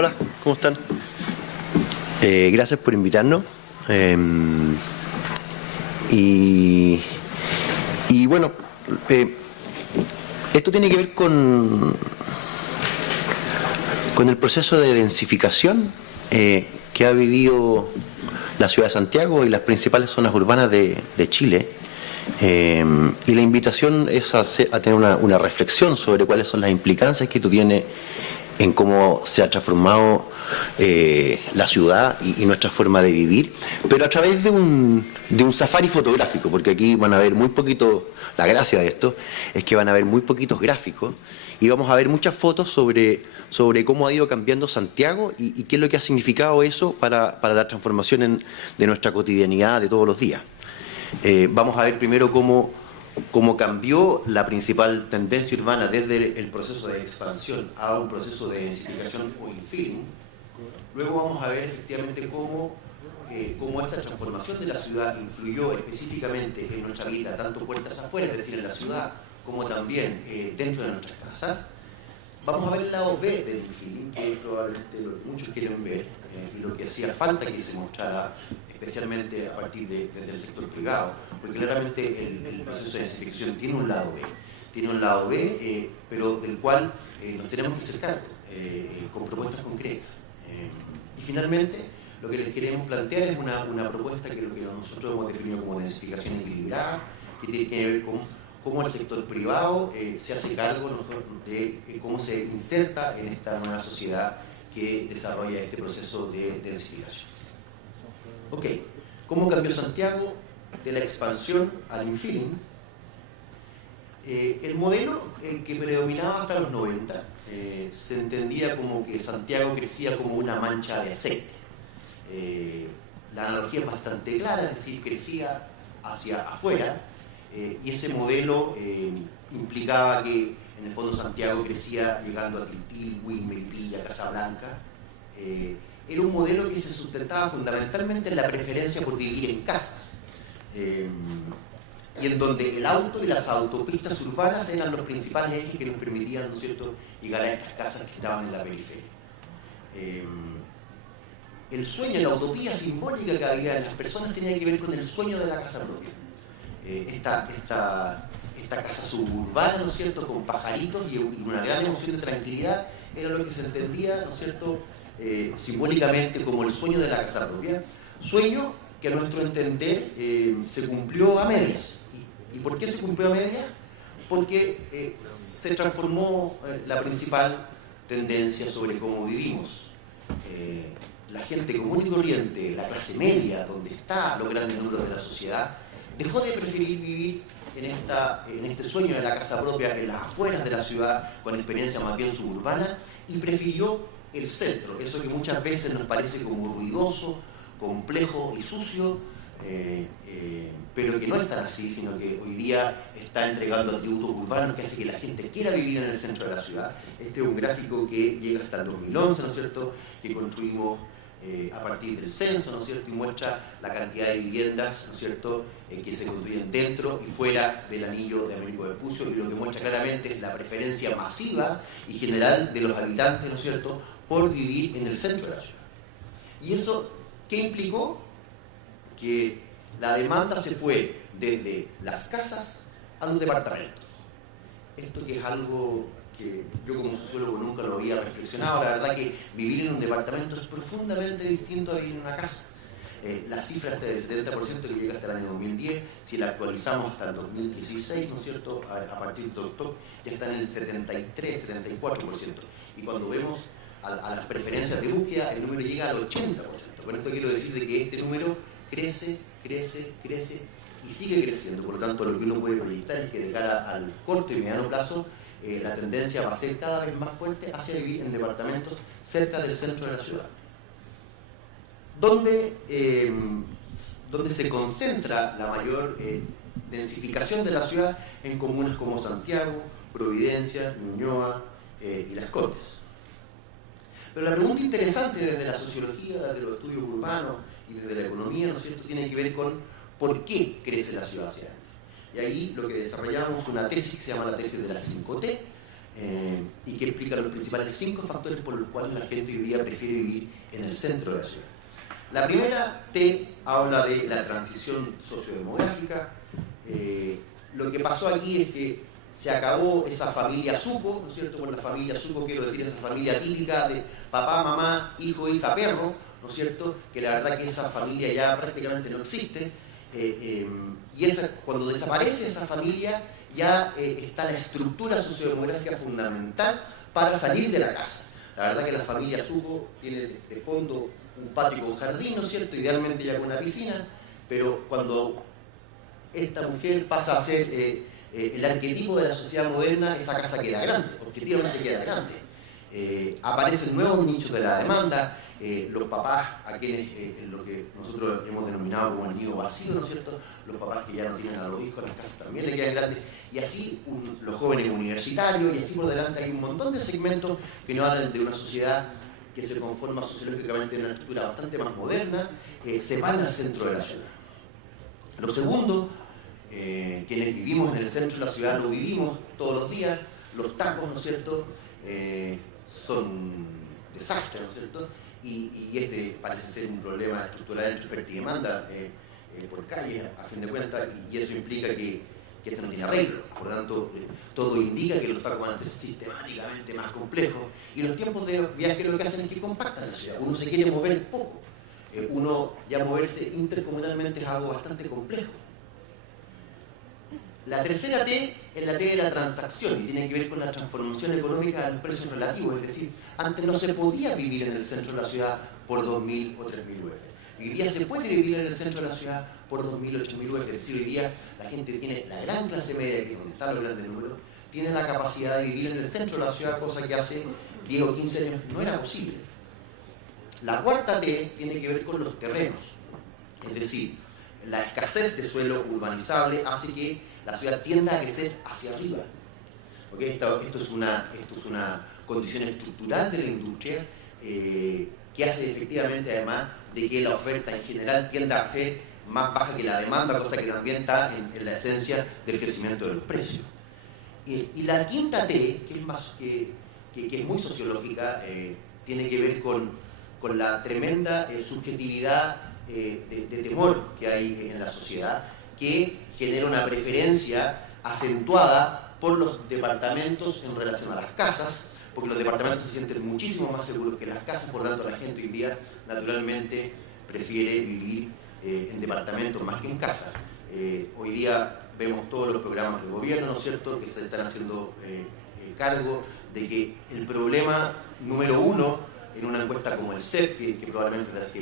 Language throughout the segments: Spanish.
Hola, ¿cómo están? Gracias por invitarnos. Y bueno, esto tiene que ver con el proceso de densificación que ha vivido la ciudad de Santiago y las principales zonas urbanas de Chile. Y la invitación es a tener una reflexión sobre cuáles son las implicancias que esto tiene en cómo se ha transformado la ciudad y nuestra forma de vivir, pero a través de un safari fotográfico, porque aquí van a ver muy poquito. La gracia de esto es que van a ver muy poquitos gráficos y vamos a ver muchas fotos sobre cómo ha ido cambiando Santiago y qué es lo que ha significado eso para la transformación de nuestra cotidianidad de todos los días. Vamos a ver primero cómo cambió la principal tendencia urbana desde el proceso de expansión a un proceso de densificación o infilling. Luego vamos a ver efectivamente cómo esta transformación de la ciudad influyó específicamente en nuestra vida, tanto puertas afuera, es decir, en la ciudad, como también dentro de nuestras casas. Vamos a ver el lado B del infilling, que probablemente muchos quieren ver, y lo que hacía falta que se mostrara, especialmente a partir del sector privado, porque claramente el proceso de densificación tiene un lado B, pero del cual nos tenemos que acercar con propuestas concretas. Y finalmente, lo que les queremos plantear es una propuesta que nosotros hemos definido como densificación equilibrada, que tiene que ver con cómo el sector privado se hace cargo de cómo se inserta en esta nueva sociedad que desarrolla este proceso de densificación. Ok, ¿cómo cambió Santiago de la expansión al infilling? El modelo que predominaba hasta los 90 se entendía como que Santiago crecía como una mancha de aceite. La analogía es bastante clara, es decir, crecía hacia afuera, y ese modelo implicaba que en el fondo Santiago crecía llegando a Tiltil, Melipilla, Casablanca. Era un modelo que se sustentaba fundamentalmente en la preferencia por vivir en casas, y en donde el auto y las autopistas urbanas eran los principales ejes que nos permitían, ¿no es cierto?, llegar a estas casas que estaban en la periferia. El sueño, la utopía simbólica que había en las personas tenía que ver con el sueño de la casa propia. Esta casa suburbana, ¿no es cierto?, con pajaritos y una gran emoción de tranquilidad, era lo que se entendía, ¿no es cierto?, simbólicamente como el sueño de la casa propia, sueño que a nuestro entender se cumplió a medias. ¿Y por qué se cumplió a medias? Porque se transformó la principal tendencia sobre cómo vivimos. La gente común y corriente, la clase media, donde está los grandes números de la sociedad, dejó de preferir vivir en este sueño de la casa propia, en las afueras de la ciudad, con experiencia más bien suburbana, y prefirió el centro, eso que muchas veces nos parece como ruidoso, complejo y sucio, pero que no es tan así, sino que hoy día está entregando atributos urbanos que hace que la gente quiera vivir en el centro de la ciudad. Este es un gráfico que llega hasta el 2011, ¿no es cierto?, que construimos a partir del censo, ¿no es cierto?, y muestra la cantidad de viviendas, ¿no es cierto?, que se construyen dentro y fuera del anillo de Américo Vespucio, y lo que muestra claramente es la preferencia masiva y general de los habitantes, ¿no es cierto?, por vivir en el centro de la ciudad. ¿Y eso qué implicó? Que la demanda se fue desde las casas a los departamentos. Esto que es algo que yo como sociólogo nunca lo había reflexionado. La verdad que vivir en un departamento es profundamente distinto a vivir en una casa. La cifra está del 70% que llega hasta el año 2010, si la actualizamos hasta el 2016, ¿no es cierto?, a partir de TikTok, ya está en el 73, 74%. Y cuando vemos a las preferencias de búsqueda, el número llega al 80%. Con esto quiero decir de que este número crece y sigue creciendo. Por lo tanto, lo que uno puede proyectar es que de cara al corto y mediano plazo, la tendencia va a ser cada vez más fuerte hacia vivir en departamentos cerca del centro de la ciudad, donde se concentra la mayor densificación de la ciudad en comunas como Santiago, Providencia, Ñuñoa y Las Condes. Pero la pregunta interesante desde la sociología, desde los estudios urbanos y desde la economía, ¿no es cierto?, tiene que ver con por qué crece la ciudad hacia adentro. Y ahí lo que desarrollamos una tesis que se llama la tesis de las 5T, y que explica los principales 5 factores por los cuales la gente hoy día prefiere vivir en el centro de la ciudad. La primera T habla de la transición sociodemográfica. Lo que pasó aquí es que se acabó esa familia suco, ¿no es cierto? Por la familia suco quiero decir esa familia típica de papá, mamá, hijo, hija, perro, ¿no es cierto? Que la verdad que esa familia ya prácticamente no existe. Y cuando desaparece esa familia ya está la estructura sociodemográfica fundamental para salir de la casa. La verdad que la familia suco tiene de fondo un patio con jardín, ¿no es cierto? Idealmente ya con una piscina, pero cuando esta mujer pasa a ser el arquetipo de la sociedad moderna, esa casa queda grande, objetivamente queda grande. Aparecen nuevos nichos de la demanda, los papás, a quienes lo que nosotros hemos denominado como el nido vacío, ¿no es cierto? Los papás que ya no tienen a los hijos, las casas también le quedan grandes, y así los jóvenes universitarios, y así por delante hay un montón de segmentos que nos hablan de una sociedad que se conforma sociológicamente en una estructura bastante más moderna, se van al centro de la ciudad. Lo segundo, quienes vivimos en el centro de la ciudad lo vivimos todos los días, los tacos, ¿no es cierto?, son desastres, ¿no es cierto?, y este parece ser un problema estructural entre oferta y demanda por calle, a fin de cuentas, y eso implica que esto no tiene arreglo. Por lo tanto, todo indica que los tacos van a ser sistemáticamente más complejos, y los tiempos de viaje lo que hacen es que compactan la ciudad. Uno se quiere mover poco, uno ya moverse intercomunalmente es algo bastante complejo. La tercera T es la T de la transacción y tiene que ver con la transformación económica de los precios relativos, es decir, antes no se podía vivir en el centro de la ciudad por 2.000 o 3.000 UF. Hoy día se puede vivir en el centro de la ciudad por 2.000 o 8.000 UF, es decir, hoy día la gente tiene, la gran clase media, que es donde están los grandes números, tiene la capacidad de vivir en el centro de la ciudad, cosa que hace 10 o 15 años no era posible. La cuarta T tiene que ver con los terrenos, es decir, la escasez de suelo urbanizable hace que la ciudad tienda a crecer hacia arriba. ¿Okay? Esto es una condición estructural de la industria que hace efectivamente además de que la oferta en general tienda a ser más baja que la demanda, cosa que también está en la esencia del crecimiento de los precios. Y la quinta T, que es muy sociológica, tiene que ver con la tremenda subjetividad de temor que hay en la sociedad, que genera una preferencia acentuada por los departamentos en relación a las casas, porque los departamentos se sienten muchísimo más seguros que las casas, por lo tanto la gente hoy día naturalmente prefiere vivir en departamentos más que en casa. Hoy día vemos todos los programas de gobierno, ¿no es cierto?, que se están haciendo cargo de que el problema número uno en una encuesta como el CEP, que probablemente es la que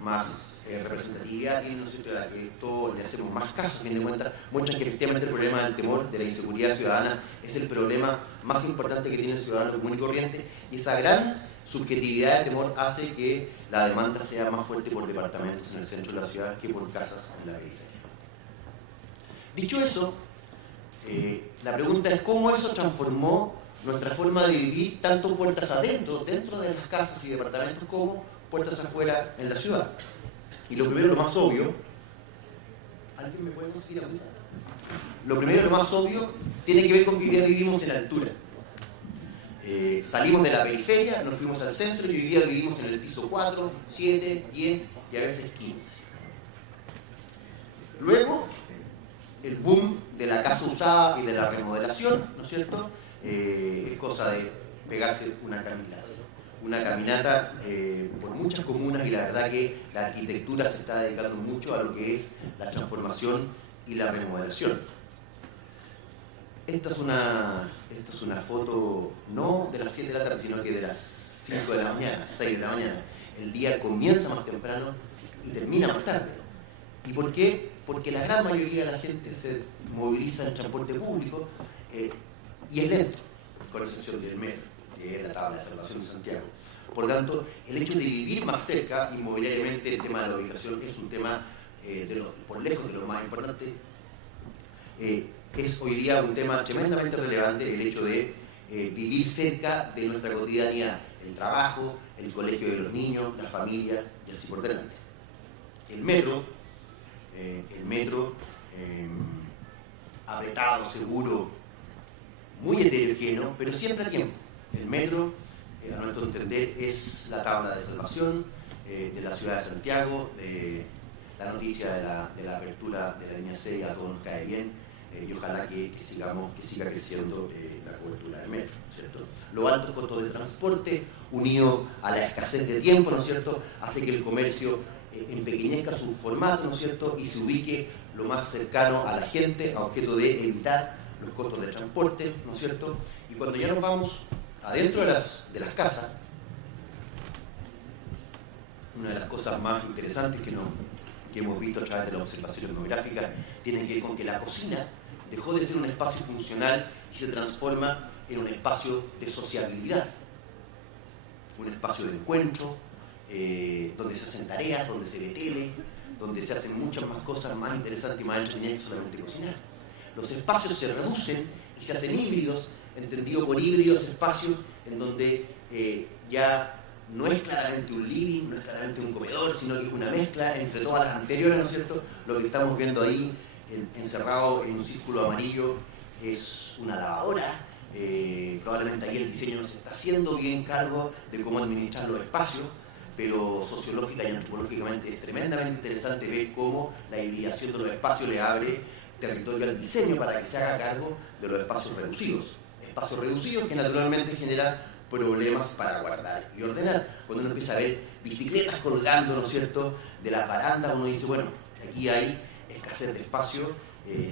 más representatividad tiene, ¿no es cierto?, la que todos le hacemos más caso, a fin de cuentas, muestran que efectivamente el problema del temor, de la inseguridad ciudadana, es el problema más importante que tiene el ciudadano común y corriente, y esa gran subjetividad de temor hace que la demanda sea más fuerte por departamentos en el centro de la ciudad que por casas en la periferia. Dicho eso, la pregunta es cómo eso transformó nuestra forma de vivir, tanto puertas adentro, dentro de las casas y departamentos, como puertas afuera en la ciudad. Y lo primero, lo más obvio, ¿alguien me puede decir a mí? Lo primero, lo más obvio, tiene que ver con que hoy día vivimos en altura. Salimos de la periferia, nos fuimos al centro y hoy día vivimos en el piso 4, 7, 10 y a veces 15. Luego, el boom de la casa usada y de la remodelación, ¿no es cierto? Es cosa de pegarse una caminata por muchas comunas, y la verdad que la arquitectura se está dedicando mucho a lo que es la transformación y la remodelación. Esta es una foto no de las 7 de la tarde, sino que de las 5 de la mañana, 6 de la mañana. El día comienza más temprano y termina más tarde. ¿Y por qué? Porque la gran mayoría de la gente se moviliza en transporte público y es lento, con excepción del metro, que es la tabla de salvación de Santiago. Por lo tanto, el hecho de vivir más cerca, inmobiliariamente, el tema de la ubicación es un tema por lejos de lo más importante. Es hoy día un tema tremendamente relevante el hecho de vivir cerca de nuestra cotidianidad, el trabajo, el colegio de los niños, la familia y así por delante. El metro, apretado, seguro, muy heterogéneo, camino, pero siempre a tiempo. El metro, a nuestro entender, es la tabla de salvación de la ciudad de Santiago, de la noticia de la apertura de la línea 6 a todos nos cae bien, y ojalá que siga creciendo la cobertura del metro, ¿no es cierto? Los altos costos de transporte, unido a la escasez de tiempo, ¿no es cierto?, hace que el comercio empequeñezca su formato, ¿no es cierto?, y se ubique lo más cercano a la gente, a objeto de evitar los costos de transporte, ¿no es cierto? Y cuando ya nos vamos adentro de las casas, una de las cosas más interesantes que hemos visto a través de la observación etnográfica tiene que ver con que la cocina dejó de ser un espacio funcional y se transforma en un espacio de sociabilidad, un espacio de encuentro, donde se hacen tareas, donde se ve tele, donde se hacen muchas más cosas más interesantes y más entretenidas que solamente cocinar. Los espacios se reducen y se hacen híbridos, entendido por híbridos espacios en donde ya no es claramente un living, no es claramente un comedor, sino que es una mezcla entre todas las anteriores, ¿no es cierto? Lo que estamos viendo ahí, encerrado en un círculo amarillo, es una lavadora. Probablemente ahí el diseño se está haciendo bien cargo de cómo administrar los espacios, pero sociológica y antropológicamente es tremendamente interesante ver cómo la hibridación de los espacios le abre territorio al diseño para que se haga cargo de los espacios reducidos. Espacios reducidos que naturalmente generan problemas para guardar y ordenar. Cuando uno empieza a ver bicicletas colgando, ¿no es cierto?, de las barandas, uno dice, bueno, aquí hay escasez de espacio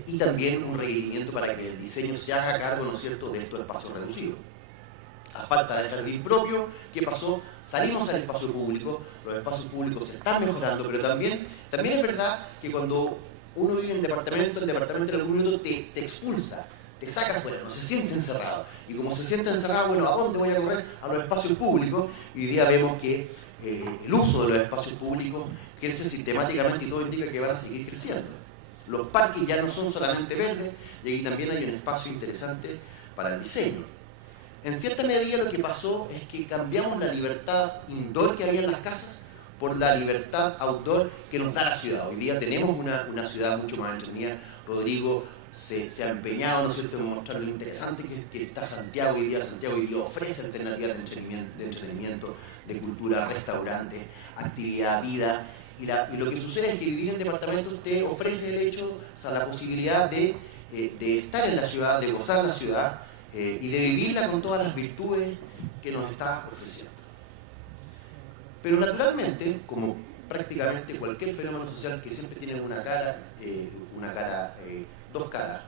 y también un requerimiento para que el diseño se haga cargo, ¿no es cierto?, de estos espacios reducidos. A falta de jardín propio, ¿qué pasó? Salimos al espacio público, los espacios públicos se están mejorando, pero también es verdad que cuando uno vive en departamento, el departamento en algún momento te expulsa, te saca afuera, no se siente encerrado. Y como se siente encerrado, bueno, ¿a dónde voy a correr? A los espacios públicos. Y hoy día vemos que el uso de los espacios públicos crece sistemáticamente y todo indica que van a seguir creciendo. Los parques ya no son solamente verdes, y aquí también hay un espacio interesante para el diseño. En cierta medida lo que pasó es que cambiamos la libertad indoor que había en las casas por la libertad outdoor que nos da la ciudad. Hoy día tenemos una ciudad mucho más entretenida. Rodrigo se ha empeñado, ¿no es cierto?, en mostrar lo interesante que está Santiago hoy día. Santiago hoy día ofrece alternativas de entretenimiento, de cultura, restaurantes, actividad, vida. Y lo que sucede es que vivir en departamento te ofrece el hecho, o sea, la posibilidad de estar en la ciudad, de gozar la ciudad y de vivirla con todas las virtudes que nos está ofreciendo. Pero naturalmente, como prácticamente cualquier fenómeno social que siempre tiene dos caras,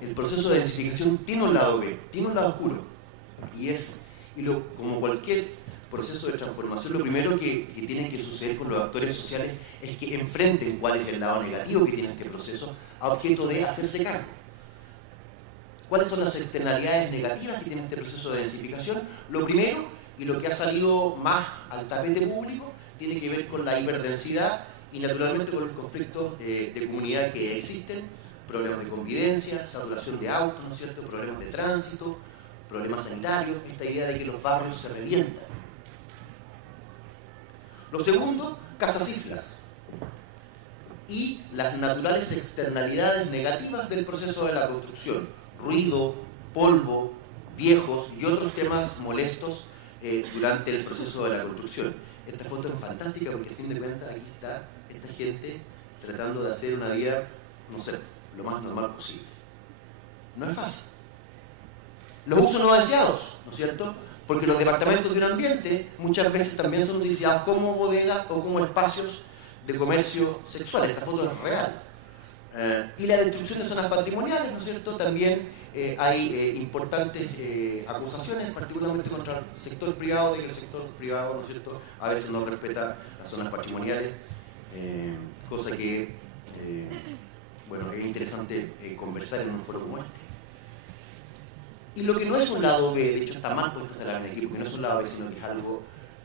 el proceso de densificación tiene un lado B, tiene un lado oscuro. Como cualquier proceso de transformación, lo primero que tiene que suceder con los actores sociales es que enfrenten cuál es el lado negativo que tiene este proceso a objeto de hacerse cargo. ¿Cuáles son las externalidades negativas que tiene este proceso de densificación? Lo primero, y lo que ha salido más al tapete público, tiene que ver con la hiperdensidad y naturalmente con los conflictos de comunidad que existen, problemas de convivencia, saturación de autos, ¿no es cierto?, problemas de tránsito, problemas sanitarios, esta idea de que los barrios se revientan. Lo segundo, casas islas y las naturales externalidades negativas del proceso de la construcción, ruido, polvo, viejos y otros temas molestos durante el proceso de la construcción. Esta foto es fantástica porque a fin de cuentas aquí está esta gente tratando de hacer una vida, no sé, lo más normal posible. No es fácil. Los usos no deseados, ¿no es cierto? Porque los departamentos de un ambiente muchas veces también son utilizados como bodegas o como espacios de comercio sexual. Esta foto es real. Y la destrucción de zonas patrimoniales, ¿no es cierto? También hay importantes acusaciones, particularmente contra el sector privado, de que el sector privado, ¿no es cierto?, a veces no respeta las zonas patrimoniales, cosa que, bueno, es interesante conversar en un foro como este. Y lo que no es un lado B, de hecho está mal puesto en aquí, porque no es un lado B, sino que es algo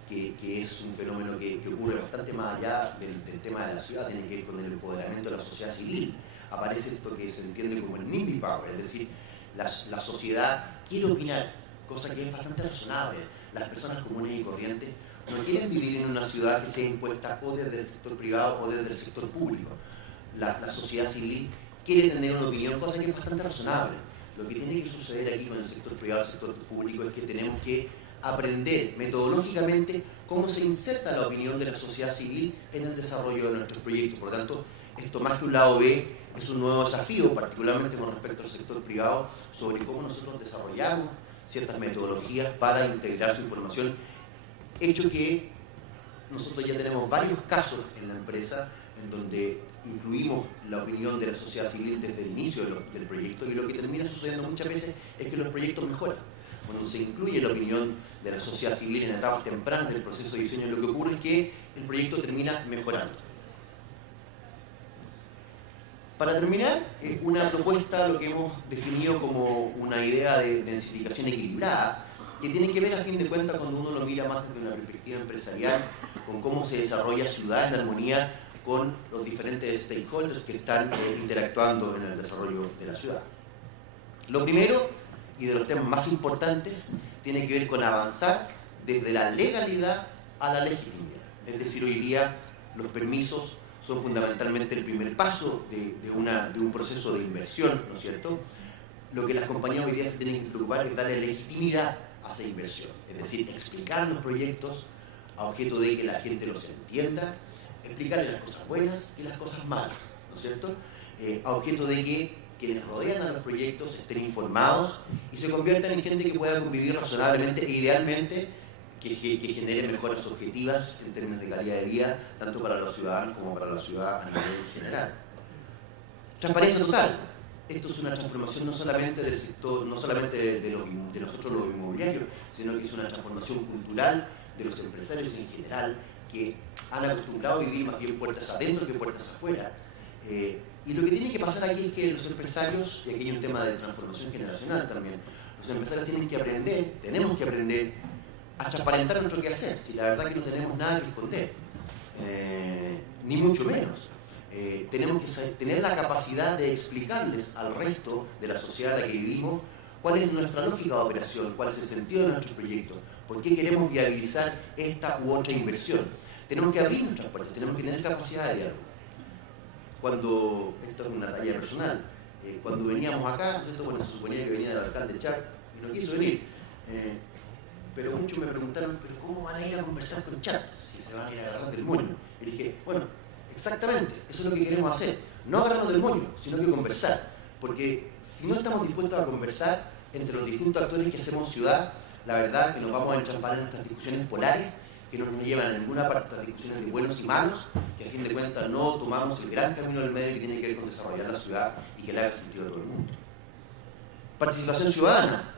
que es un fenómeno que ocurre bastante más allá del tema de la ciudad, tiene que ver con el empoderamiento de la sociedad civil. Aparece esto que se entiende como el NIMBY Power, es decir, la sociedad quiere opinar, cosa que es bastante razonable. Las personas comunes y corrientes no quieren vivir en una ciudad que sea impuesta o desde el sector privado o desde el sector público. La sociedad civil quiere tener una opinión, cosa que es bastante razonable. Lo que tiene que suceder aquí con el sector privado y el sector público es que tenemos que aprender metodológicamente cómo se inserta la opinión de la sociedad civil en el desarrollo de nuestros proyectos. Por lo tanto, esto más que un lado B es un nuevo desafío, particularmente con respecto al sector privado, sobre cómo nosotros desarrollamos ciertas metodologías para integrar su información, hecho que nosotros ya tenemos varios casos en la empresa en donde incluimos la opinión de la sociedad civil desde el inicio del proyecto, y lo que termina sucediendo muchas veces es que los proyectos mejoran. Cuando se incluye la opinión de la sociedad civil en etapas tempranas del proceso de diseño, lo que ocurre es que el proyecto termina mejorando. Para terminar, una propuesta, lo que hemos definido como una idea de densificación equilibrada, que tiene que ver a fin de cuentas, cuando uno lo mira más desde una perspectiva empresarial, con cómo se desarrolla ciudad en armonía con los diferentes stakeholders que están interactuando en el desarrollo de la ciudad. Lo primero, y de los temas más importantes, tiene que ver con avanzar desde la legalidad a la legitimidad. Es decir, hoy día los permisos son fundamentalmente el primer paso de un proceso de inversión, ¿no es cierto? Lo que las compañías hoy día se tienen que preocupar es darle legitimidad a esa inversión, es decir, explicar los proyectos a objeto de que la gente los entienda, explicarle las cosas buenas y las cosas malas, ¿no es cierto? A objeto de que quienes rodean a los proyectos estén informados y se conviertan en gente que pueda convivir razonablemente e idealmente que genere mejoras objetivas en términos de calidad de vida, tanto para los ciudadanos como para la ciudad a nivel general. Transparencia total. Esto es una transformación no solamente del sector, no solamente de nosotros los inmobiliarios, sino que es una transformación cultural de los empresarios en general, que han acostumbrado a vivir más bien puertas adentro que puertas afuera. Y lo que tiene que pasar aquí es que los empresarios, y aquí hay un tema de transformación generacional también, los empresarios tienen que aprender, tenemos que aprender a transparentar nuestro quehacer. Si la verdad que no tenemos nada que esconder, ni mucho menos. Tenemos que tener la capacidad de explicarles al resto de la sociedad en la que vivimos cuál es nuestra lógica de operación, cuál es el sentido de nuestro proyecto, por qué queremos viabilizar esta u otra inversión. Tenemos que abrir nuestras puertas, tenemos que tener capacidad de diálogo. Cuando, esto es una talla personal, cuando veníamos acá, ¿cierto? Bueno, se suponía que venía el alcalde Char y no quiso venir. Pero muchos me preguntaron, ¿pero cómo van a ir a conversar con Char si se van a ir a agarrar del moño? Y dije, bueno, exactamente, eso es lo que queremos hacer. No agarrarnos del moño, sino que conversar. Porque si no estamos dispuestos a conversar entre los distintos actores que hacemos ciudad, la verdad es que nos vamos a entrampar en estas discusiones polares que no nos llevan a ninguna parte, estas discusiones de buenos y malos, que a fin de cuentas no tomamos el gran camino del medio que tiene que ver con desarrollar la ciudad y que le haga sentido a todo el mundo. Participación ciudadana.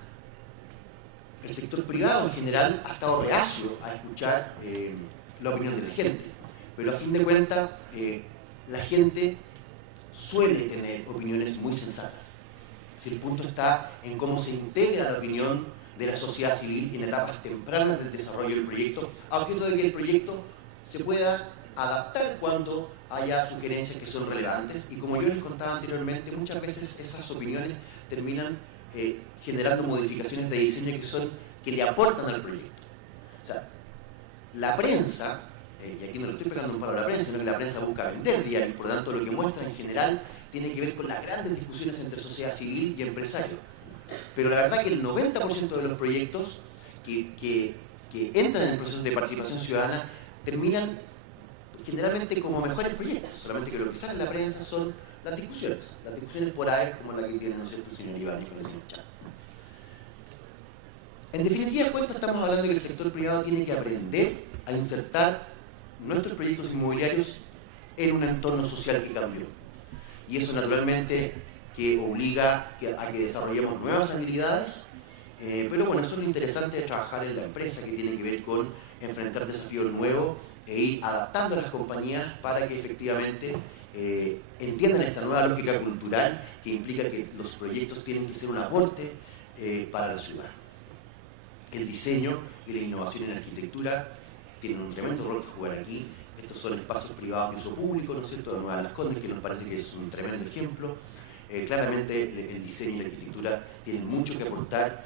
El sector privado en general ha estado reacio a escuchar la opinión de la gente, pero a fin de cuentas la gente suele tener opiniones muy sensatas. Si el punto está en cómo se integra la opinión de la sociedad civil en etapas tempranas del desarrollo del proyecto, a objeto de que el proyecto se pueda adaptar cuando haya sugerencias que son relevantes, y como yo les contaba anteriormente, muchas veces esas opiniones terminan generando modificaciones de diseño que le aportan al proyecto. O sea, la prensa, y aquí no le estoy pegando un palo a la prensa, sino que la prensa busca vender diarios, por lo tanto lo que muestra en general tiene que ver con las grandes discusiones entre sociedad civil y empresarios. Pero la verdad que el 90% de los proyectos que entran en el proceso de participación ciudadana terminan generalmente como mejores proyectos, solamente que lo que sale en la prensa son las discusiones por ahí, como la que tiene, ¿no es cierto?, el señor Iván y con el señor Chávez. En definitiva de cuentas, estamos hablando de que el sector privado tiene que aprender a insertar nuestros proyectos inmobiliarios en un entorno social que cambió. Y eso naturalmente que obliga a que desarrollemos nuevas habilidades, pero bueno, eso es lo interesante de trabajar en la empresa, que tiene que ver con enfrentar desafíos nuevos e ir adaptando a las compañías para que efectivamente entiendan esta nueva lógica cultural que implica que los proyectos tienen que ser un aporte para la ciudad. El diseño y la innovación en arquitectura tienen un tremendo rol que jugar aquí. Estos son espacios privados de uso público, ¿no es cierto?, de Nueva Las Condes, que nos parece que es un tremendo ejemplo. Claramente el diseño y la arquitectura tienen mucho que aportar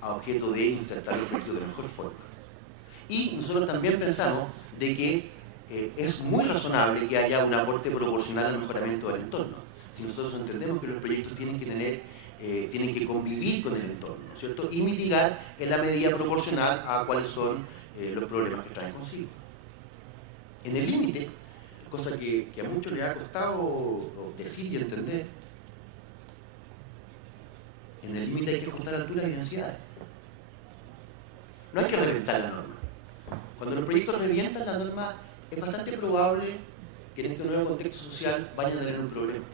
a objeto de insertar los proyectos de mejor forma. Y nosotros también pensamos de que es muy razonable que haya un aporte proporcional al mejoramiento del entorno. si nosotros entendemos que los proyectos tienen que convivir con el entorno, ¿no es cierto? Y mitigar en la medida proporcional a cuáles son los problemas que traen consigo. En el límite, cosa que a muchos les ha costado decir y entender, en el límite hay que juntar alturas y densidades. No hay que reventar la norma. Cuando los proyectos revientan la norma, es bastante probable que en este nuevo contexto social vayan a tener un problema.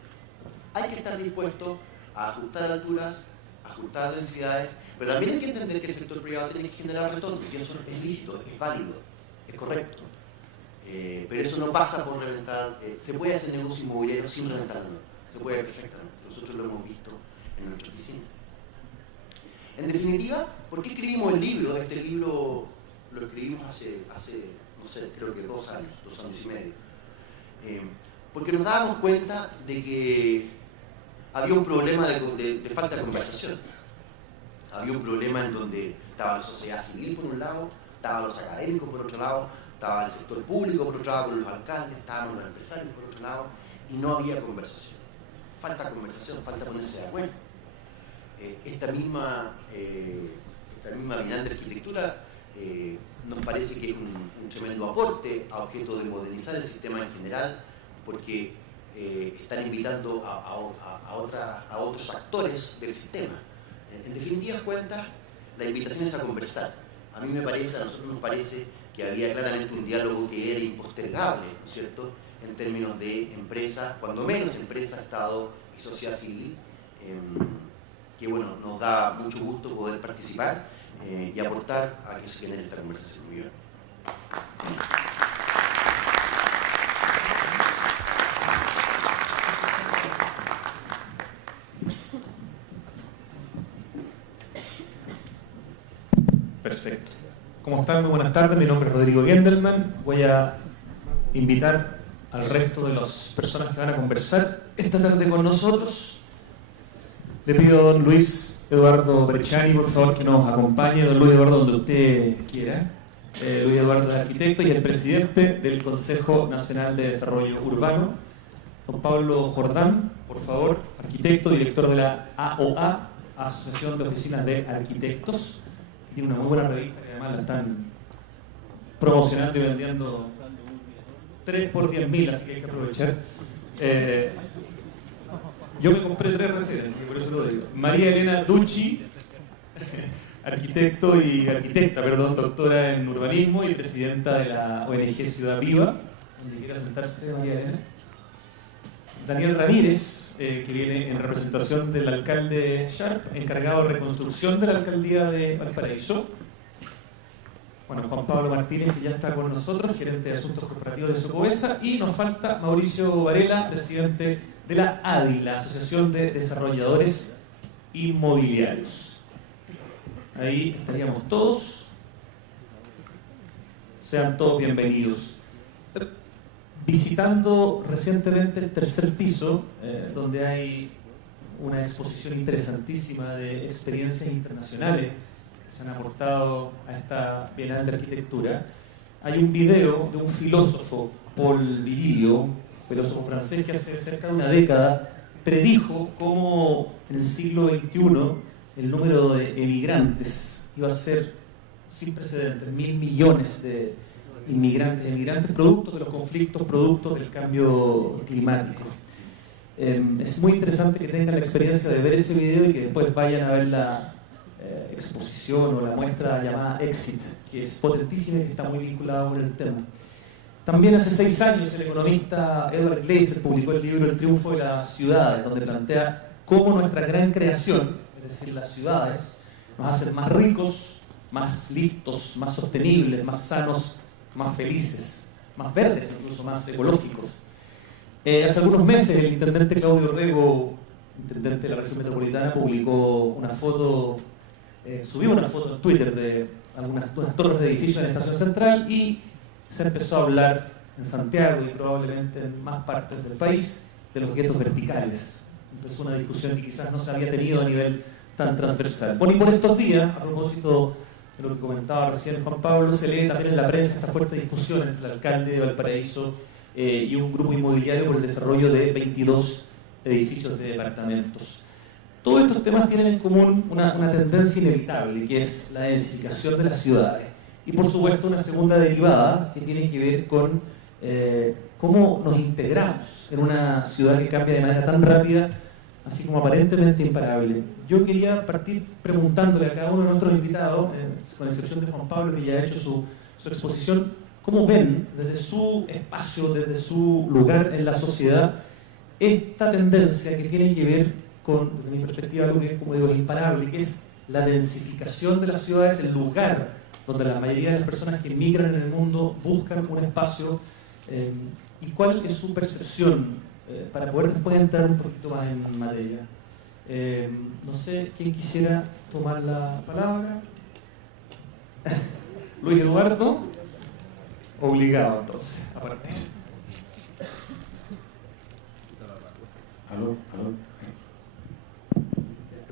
Hay que estar dispuesto a ajustar alturas, a ajustar densidades, pero también hay que entender que el sector privado tiene que generar retorno, y eso es lícito, es válido, es correcto. Pero eso no pasa por reventar. Se puede hacer negocio inmobiliario sin reventar la norma. Se puede perfectamente. Nosotros lo hemos visto en nuestra oficina. En definitiva, ¿por qué escribimos el libro? Este libro lo escribimos hace no sé, creo que 2 años y medio. Porque nos dábamos cuenta de que había un problema de falta de conversación. Había un problema en donde estaba la sociedad civil por un lado, estaban los académicos por otro lado, estaba el sector público por otro lado, con los alcaldes, estaban los empresarios por otro lado, y no había conversación. Falta conversación, falta ponerse de acuerdo. Esta misma brillante arquitectura nos parece que es un tremendo aporte a objeto de modernizar el sistema en general, porque están invitando a otros actores del sistema. En definitivas cuentas, la invitación es a conversar. A nosotros nos parece que había claramente un diálogo que era impostergable, ¿no es cierto?, en términos de empresa, cuando menos empresa, Estado y sociedad civil, que bueno, nos da mucho gusto poder participar y aportar a que se genere esta conversación. Muy bien. Perfecto. ¿Cómo están? Muy buenas tardes. Mi nombre es Rodrigo Gendelman. Voy a invitar al resto de las personas que van a conversar esta tarde con nosotros. Le pido a don Luis Eduardo Brecciani, por favor, que nos acompañe. Don Luis Eduardo, donde usted quiera. Luis Eduardo es arquitecto y el presidente del Consejo Nacional de Desarrollo Urbano. Don Pablo Jordán, por favor, arquitecto, director de la AOA, Asociación de Oficinas de Arquitectos. Tiene una muy buena revista que además la están promocionando y vendiendo 3 por 10.000, así que hay que aprovechar. Yo me compré 3 residencias, por eso lo digo. María Elena Ducci, arquitecta, doctora en urbanismo y presidenta de la ONG Ciudad Viva. Donde quiera sentarse, María Elena. Daniel Ramírez, que viene en representación del alcalde Sharp, encargado de reconstrucción de la alcaldía de Valparaíso. Bueno, Juan Pablo Martínez, que ya está con nosotros, gerente de asuntos corporativos de Socobesa. Y nos falta Mauricio Varela, presidente de la ADI, la Asociación de Desarrolladores Inmobiliarios. Ahí estaríamos todos. Sean todos bienvenidos. Visitando recientemente el 3er piso, donde hay una exposición interesantísima de experiencias internacionales que se han aportado a esta Bienal de Arquitectura, hay un video de un filósofo, Paul Virilio, filósofo francés, que hace cerca de una década predijo cómo en el siglo XXI el número de emigrantes iba a ser sin precedentes, 1.000 millones de inmigrantes producto de los conflictos, producto del cambio climático. Es muy interesante que tengan la experiencia de ver ese video y que después vayan a ver la exposición o la muestra llamada Exit, que es potentísima y que está muy vinculada con el tema. También hace 6 años el economista Edward Glaeser publicó el libro El triunfo de las ciudades, donde plantea cómo nuestra gran creación, es decir, las ciudades, nos hacen más ricos, más listos, más sostenibles, más sanos, más felices, más verdes, incluso más ecológicos. Hace algunos meses el intendente Claudio Rego, intendente de la región metropolitana, publicó una foto, subió una foto en Twitter de unas torres de edificios en la estación central y se empezó a hablar en Santiago y probablemente en más partes del país de los guetos verticales. Empezó una discusión que quizás no se había tenido a nivel tan transversal. Bueno, y por estos días, a propósito de lo que comentaba recién Juan Pablo, se lee también en la prensa esta fuerte discusión entre el alcalde de Valparaíso y un grupo inmobiliario por el desarrollo de 22 edificios de departamentos. Todos estos temas tienen en común una tendencia inevitable, que es la densificación de las ciudades. Y por supuesto una segunda derivada que tiene que ver con cómo nos integramos en una ciudad que cambia de manera tan rápida, así como aparentemente imparable. Yo quería partir preguntándole a cada uno de nuestros invitados, con excepción de Juan Pablo, que ya ha hecho su exposición, ¿cómo ven desde su espacio, desde su lugar en la sociedad, esta tendencia que tiene que ver con, desde mi perspectiva, algo que, como digo, es imparable, que es la densificación de las ciudades, el lugar donde la mayoría de las personas que emigran en el mundo buscan un espacio, y cuál es su percepción para poder después entrar un poquito más en materia? No sé quién quisiera tomar la palabra. Luis Eduardo, obligado entonces a partir. Aló.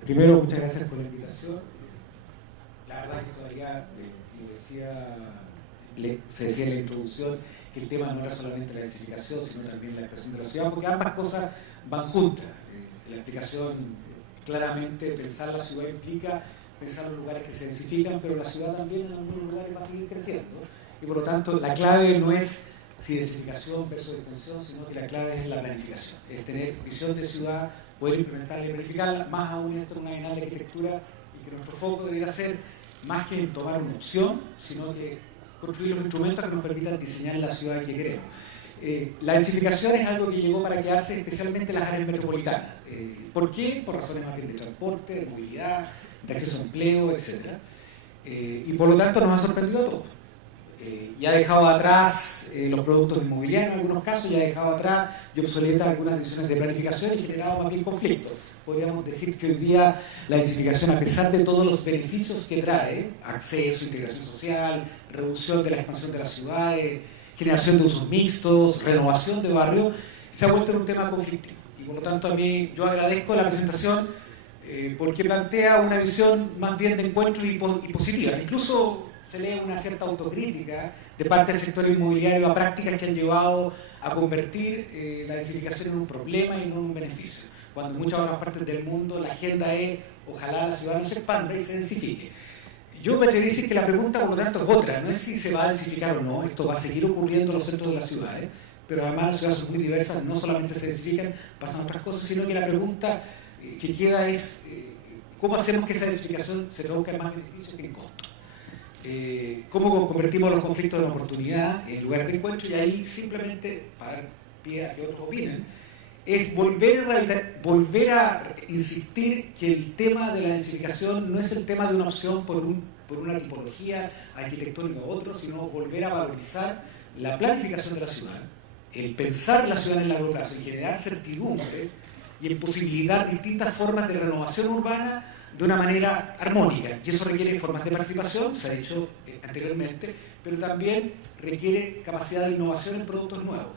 Primero, muchas gracias por la invitación. La verdad que todavía, se decía en la introducción, que el tema no era solamente la densificación, sino también la expresión de la ciudad, porque ambas cosas van juntas. La explicación, claramente, pensar la ciudad implica pensar los lugares que se densifican, pero la ciudad también en algunos lugares va a seguir creciendo. Y por lo tanto, la clave no es si densificación versus extensión, sino que la clave es la planificación. Es tener visión de ciudad, poder implementarla y planificarla, más aún esto en una bienal de arquitectura, y que nuestro foco debería ser más que en tomar una opción, sino que construir los instrumentos que nos permitan diseñar la ciudad que queremos. La densificación es algo que llegó para quedarse, especialmente en las áreas metropolitanas. ¿Por qué? Por razones más bien de transporte, de movilidad, de acceso a empleo, etc. Y por lo tanto nos ha sorprendido a todos. Y ha dejado atrás los productos inmobiliarios en algunos casos, y ha dejado atrás y obsoleta algunas decisiones de planificación y generado más bien conflictos. Podríamos decir que hoy día la densificación, a pesar de todos los beneficios que trae, acceso, integración social, reducción de la expansión de las ciudades, generación de usos mixtos, renovación de barrios, se ha vuelto en un tema conflictivo. Y por lo tanto a mí yo agradezco la presentación porque plantea una visión más bien de encuentro y positiva. Incluso se lee una cierta autocrítica de parte del sector inmobiliario a prácticas que han llevado a convertir la densificación en un problema y no en un beneficio. Cuando en muchas otras partes del mundo la agenda es ojalá la ciudad no se expanda y se densifique. Yo me atrevería a decir que la pregunta, por lo tanto, es otra. No es si se va a densificar o no. Esto va a seguir ocurriendo en los centros de las ciudades. Pero además las ciudades son muy diversas. No solamente se densifican, pasan otras cosas, sino que la pregunta que queda es ¿cómo hacemos que esa densificación se traduzca en más beneficios que en costo? ¿Cómo convertimos los conflictos en oportunidad en lugar de encuentro? Y ahí simplemente, para dar pie a que otros opinen, es volver a insistir que el tema de la densificación no es el tema de una opción por una tipología arquitectónica u otro, sino volver a valorizar la planificación de la ciudad, el pensar la ciudad en el largo plazo, y generar certidumbres y en posibilitar distintas formas de renovación urbana de una manera armónica. Y eso requiere formas de participación, se ha dicho anteriormente, pero también requiere capacidad de innovación en productos nuevos.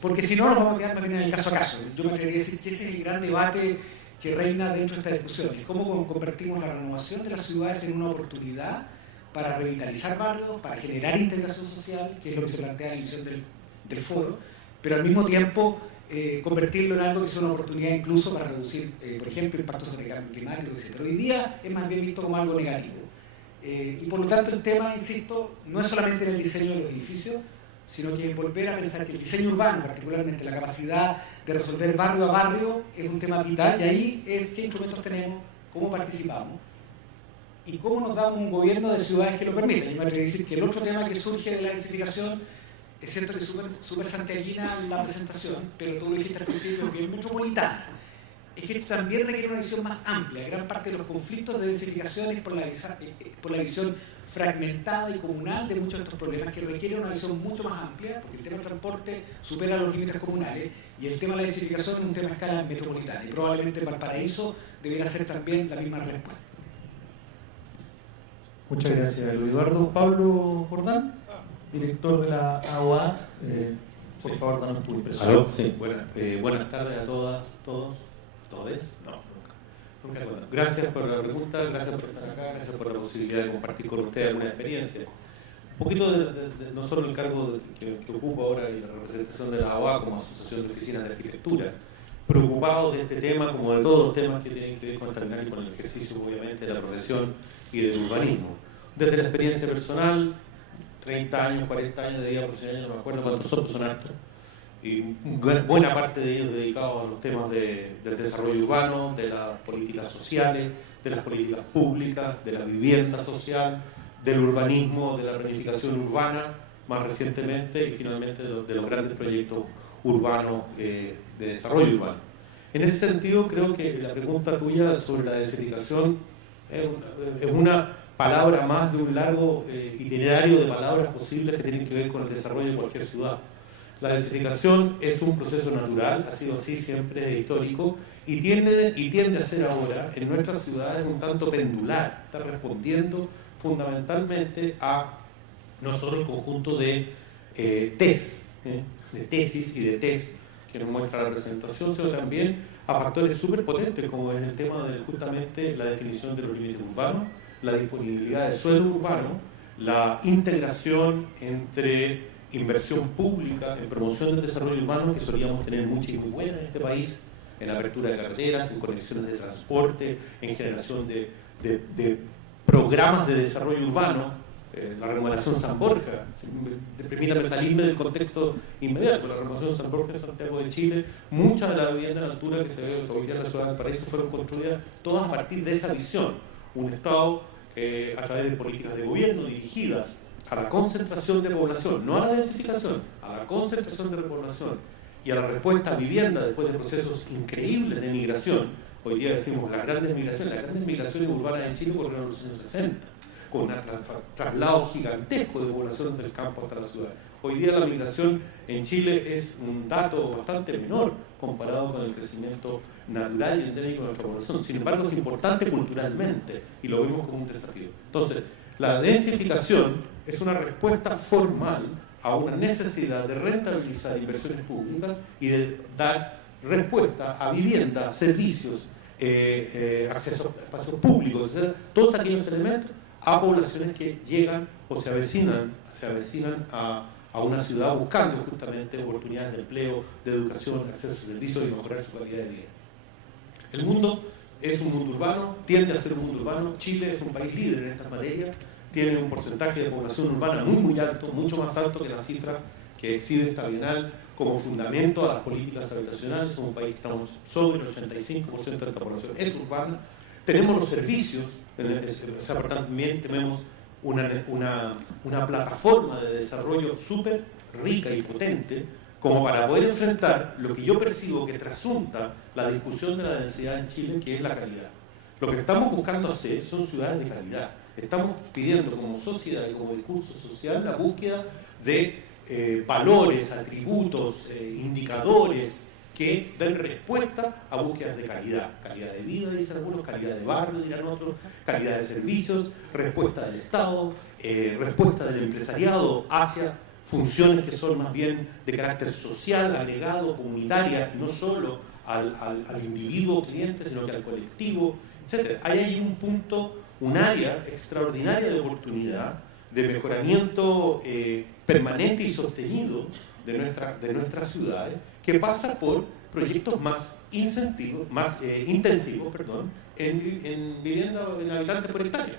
Porque si no, nos vamos a quedar más bien en el caso a caso. Yo me atrevería a decir que ese es el gran debate que reina dentro de esta discusión. Es cómo convertimos la renovación de las ciudades en una oportunidad para revitalizar barrios, para generar integración social, que es lo que se plantea en la visión del foro, pero al mismo tiempo convertirlo en algo que sea una oportunidad incluso para reducir, por ejemplo, impactos del cambio climático, etc. Hoy día es más bien visto como algo negativo. Y por lo tanto el tema, insisto, no es solamente en el diseño de los edificios, sino que volver a pensar que el diseño urbano, particularmente la capacidad de resolver barrio a barrio, es un tema vital, y ahí es qué instrumentos tenemos, cómo participamos y cómo nos damos un gobierno de ciudades que lo permita. Yo me atrevo a decir que el otro tema que surge de la densificación, es cierto que es súper santiaguina la presentación, pero tú lo dijiste al principio, que es metropolitana. Es que esto también requiere una visión más amplia. Gran parte de los conflictos de densificación es por la visión fragmentada y comunal de muchos de estos problemas, que requieren una visión mucho más amplia, porque el tema del transporte supera los límites comunales, y el tema de la densificación es un tema a escala metropolitana, y probablemente Valparaíso debería ser también la misma respuesta. Muchas gracias, Luis Eduardo. Pablo Jordán, director de la AOA, por favor, danos tu impresión. ¿Aló? Sí, buenas tardes a todas, todos, todes, no, nunca. Bueno, gracias por la pregunta, gracias por estar acá, gracias por la posibilidad de compartir con ustedes alguna experiencia. Un poquito de no solo el cargo que ocupo ahora y la representación de la AOA como Asociación de Oficinas de Arquitectura, preocupados de este tema, como de todos los temas que tienen que ver con el con el ejercicio, obviamente, de la profesión y del urbanismo. Desde la experiencia personal, 30 años, 40 años de vida profesional, no me acuerdo cuántos son hartos, y buena parte de ellos dedicados a los temas del desarrollo urbano, de las políticas sociales, de las políticas públicas, de la vivienda social, del urbanismo, de la planificación urbana, más recientemente, y finalmente de los grandes proyectos urbanos de desarrollo urbano. En ese sentido, creo que la pregunta tuya sobre la densificación es una palabra más de un largo itinerario de palabras posibles que tienen que ver con el desarrollo de cualquier ciudad. La densificación es un proceso natural, ha sido así siempre, histórico, y tiende a ser ahora en nuestras ciudades un tanto pendular, está respondiendo fundamentalmente a no solo el conjunto de tesis y de test que nos muestra la presentación, sino también a factores súper potentes como es el tema de justamente la definición de los límites urbanos, la disponibilidad de suelo urbano, la integración entre inversión pública en promoción del desarrollo urbano, que solíamos tener mucha y muy buena en este país, en apertura de carreteras, en conexiones de transporte, en generación de programas de desarrollo urbano, la remodelación San Borja, permítame salirme del contexto inmediato, la remodelación San Borja en Santiago de Chile, muchas de las viviendas de altura que se ve hoy día en la ciudad del Paraíso fueron construidas todas a partir de esa visión, un Estado a través de políticas de gobierno dirigidas a la concentración de población, no a la densificación, a la concentración de población y a la respuesta a vivienda después de procesos increíbles de migración. Hoy día decimos las grandes migraciones urbanas en Chile ocurrieron en los años 60, con un traslado gigantesco de población del campo hasta la ciudad. Hoy día la migración en Chile es un dato bastante menor comparado con el crecimiento natural y endémico de nuestra población. Sin embargo, es importante culturalmente y lo vemos como un desafío. Entonces, la densificación es una respuesta formal a una necesidad de rentabilizar inversiones públicas y de dar respuesta a vivienda, servicios, acceso a espacios públicos, todos aquellos elementos a poblaciones que llegan o se avecinan a una ciudad buscando justamente oportunidades de empleo, de educación, acceso a servicios y mejorar su calidad de vida. El mundo es un mundo urbano, tiende a ser un mundo urbano. Chile es un país líder en estas materias, tiene un porcentaje de población urbana muy alto, mucho más alto que la cifra que exhibe esta Bienal como fundamento a las políticas habitacionales. Somos un país que estamos sobre el 85% de nuestra población es urbana. Tenemos los servicios, o sea, por tanto, también tenemos una plataforma de desarrollo súper rica y potente como para poder enfrentar lo que yo percibo que trasunta la discusión de la densidad en Chile, que es la calidad. Lo que estamos buscando hacer son ciudades de calidad. Estamos pidiendo como sociedad y como discurso social la búsqueda de valores, atributos, indicadores que den respuesta a búsquedas de calidad. Calidad de vida, dicen algunos, calidad de barrio, dirán otros, calidad de servicios, respuesta del Estado, respuesta del empresariado hacia funciones que son más bien de carácter social, agregado, comunitaria, y no solo al individuo cliente, sino que al colectivo, etc. Hay ahí un punto, un área extraordinaria de oportunidad, de mejoramiento permanente y sostenido de nuestras ciudades, que pasa por proyectos más intensivos en vivienda en habitantes por hectárea.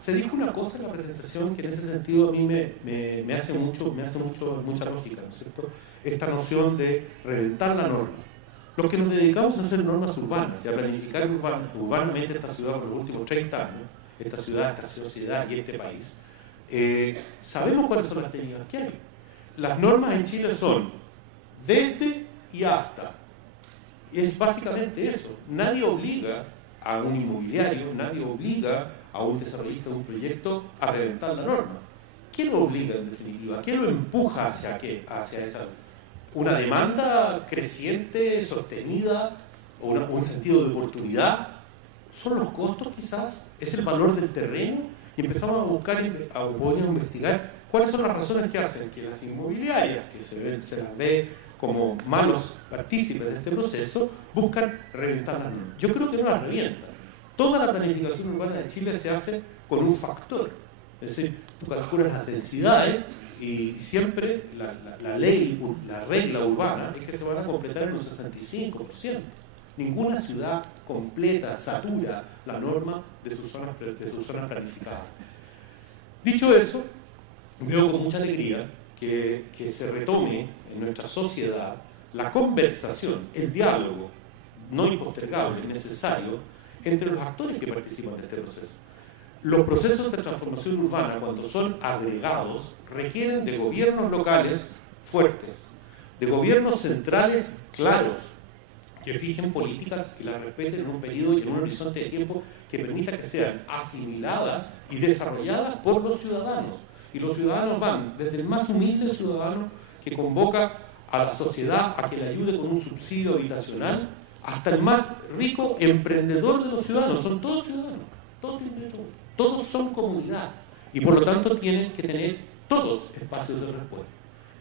Se dijo una cosa en la presentación que en ese sentido a mí me hace mucha lógica, ¿no es cierto? Esta noción de reventar la norma. Los que nos dedicamos a hacer normas urbanas y a planificar urbanamente esta ciudad por los últimos 30 años, esta ciudad, esta sociedad y este país, sabemos cuáles son las técnicas que hay. Las normas en Chile son desde y hasta. Y es básicamente eso. Nadie obliga a un inmobiliario, nadie obliga a un desarrollista de un proyecto a reventar la norma. ¿Qué lo obliga en definitiva? ¿Qué lo empuja hacia qué? Hacia esa una demanda creciente, sostenida, o un sentido de oportunidad. ¿Son los costos quizás? ¿Es el valor del terreno? Y empezamos a buscar, a investigar cuáles son las razones que hacen que las inmobiliarias, que se las ve como malos partícipes de este proceso, buscan reventar las normas. Yo creo que no las revientan. Toda la planificación urbana de Chile se hace con un factor. Es decir, tú calculas las densidades Y siempre la ley, la regla urbana es que se van a completar en un 65%. Ninguna ciudad completa satura la norma de sus zonas planificadas. Dicho eso, veo con mucha alegría que se retome en nuestra sociedad la conversación, el diálogo no impostergable, necesario, entre los actores que participan de este proceso. Los procesos de transformación urbana, cuando son agregados, requieren de gobiernos locales fuertes, de gobiernos centrales claros, que fijen políticas y las respeten en un periodo y en un horizonte de tiempo que permita que sean asimiladas y desarrolladas por los ciudadanos. Y los ciudadanos van desde el más humilde ciudadano que convoca a la sociedad a que le ayude con un subsidio habitacional, hasta el más rico emprendedor de los ciudadanos. Son todos ciudadanos, todos tienen derecho, todos son comunidad y por lo tanto tienen que tener todos espacios de respuesta.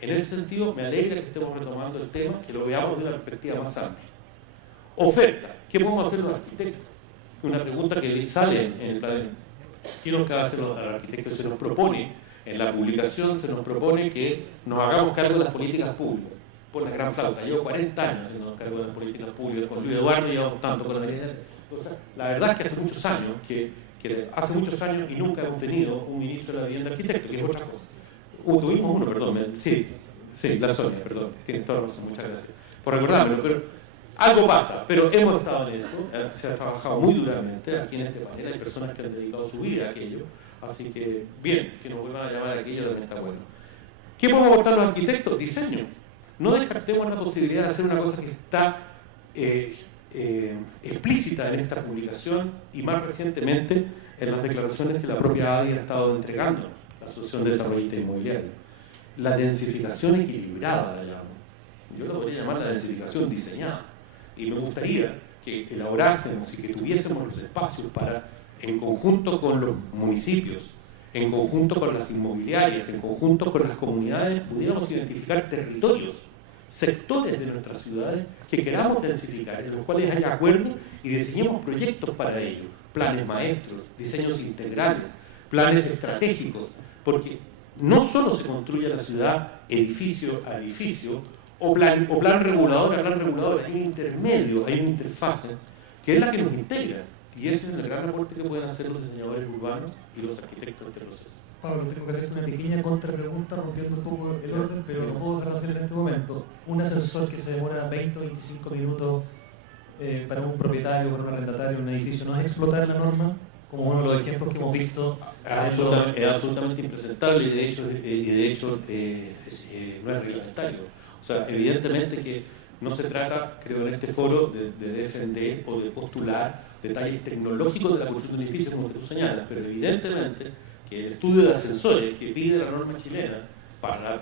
En ese sentido me alegra que estemos retomando el tema, que lo veamos de una perspectiva más amplia. Oferta, ¿qué podemos hacer los arquitectos? Una pregunta que sale en el plan. ¿Qué nos cabe hacer los arquitectos? Se nos propone, en la publicación se nos propone que nos hagamos cargo de las políticas públicas. Por la gran flauta, llevo 40 años haciendo cargo de las políticas públicas, con Luis Eduardo llevamos tanto, con la Marina. O sea, la verdad es que hace muchos años y nunca hemos tenido un ministro de la vivienda arquitecto, que es otra cosa. Tuvimos uno, perdón, sí, la Sonia, perdón, tienes toda la razón, muchas gracias por recordármelo, pero algo pasa, pero hemos estado en eso, se ha trabajado muy duramente aquí en este panel, hay personas que han dedicado su vida a aquello, así que bien, que nos vuelvan a llamar a aquello también está bueno. ¿Qué podemos aportar los arquitectos? Diseño. No descartemos la posibilidad de hacer una cosa que está explícita en esta publicación y más recientemente en las declaraciones que la propia ADI ha estado entregando, la Asociación de Desarrollistas Inmobiliarios. La densificación equilibrada la llamo. Yo la podría llamar la densificación diseñada. Y me gustaría que elaborásemos y que tuviésemos los espacios para, en conjunto con los municipios, en conjunto con las inmobiliarias, en conjunto con las comunidades, pudiéramos identificar territorios, sectores de nuestras ciudades que queramos densificar, en los cuales haya acuerdos y diseñemos proyectos para ello, planes maestros, diseños integrales, planes estratégicos, porque no solo se construye la ciudad edificio a edificio, o plan regulador a plan regulador, hay un intermedio, hay una interfase, que es la que nos integra. Y ese es el gran aporte que pueden hacer los diseñadores urbanos y los arquitectos de proceso. Pablo, tengo que hacerte una pequeña contrapregunta, rompiendo un poco el orden, pero no puedo dejar de hacer en este momento. Un ascensor que se demora 20 o 25 minutos para un propietario, para un arrendatario en un edificio, ¿no es explotar la norma? Como uno de los ejemplos que hemos visto. Es absolutamente impresentable y de hecho no es reglamentario. O sea, evidentemente que no se trata, creo, en este foro de defender o de postular detalles tecnológicos de la construcción de un edificio, como tú señalas, pero evidentemente que el estudio de ascensores que pide la norma chilena para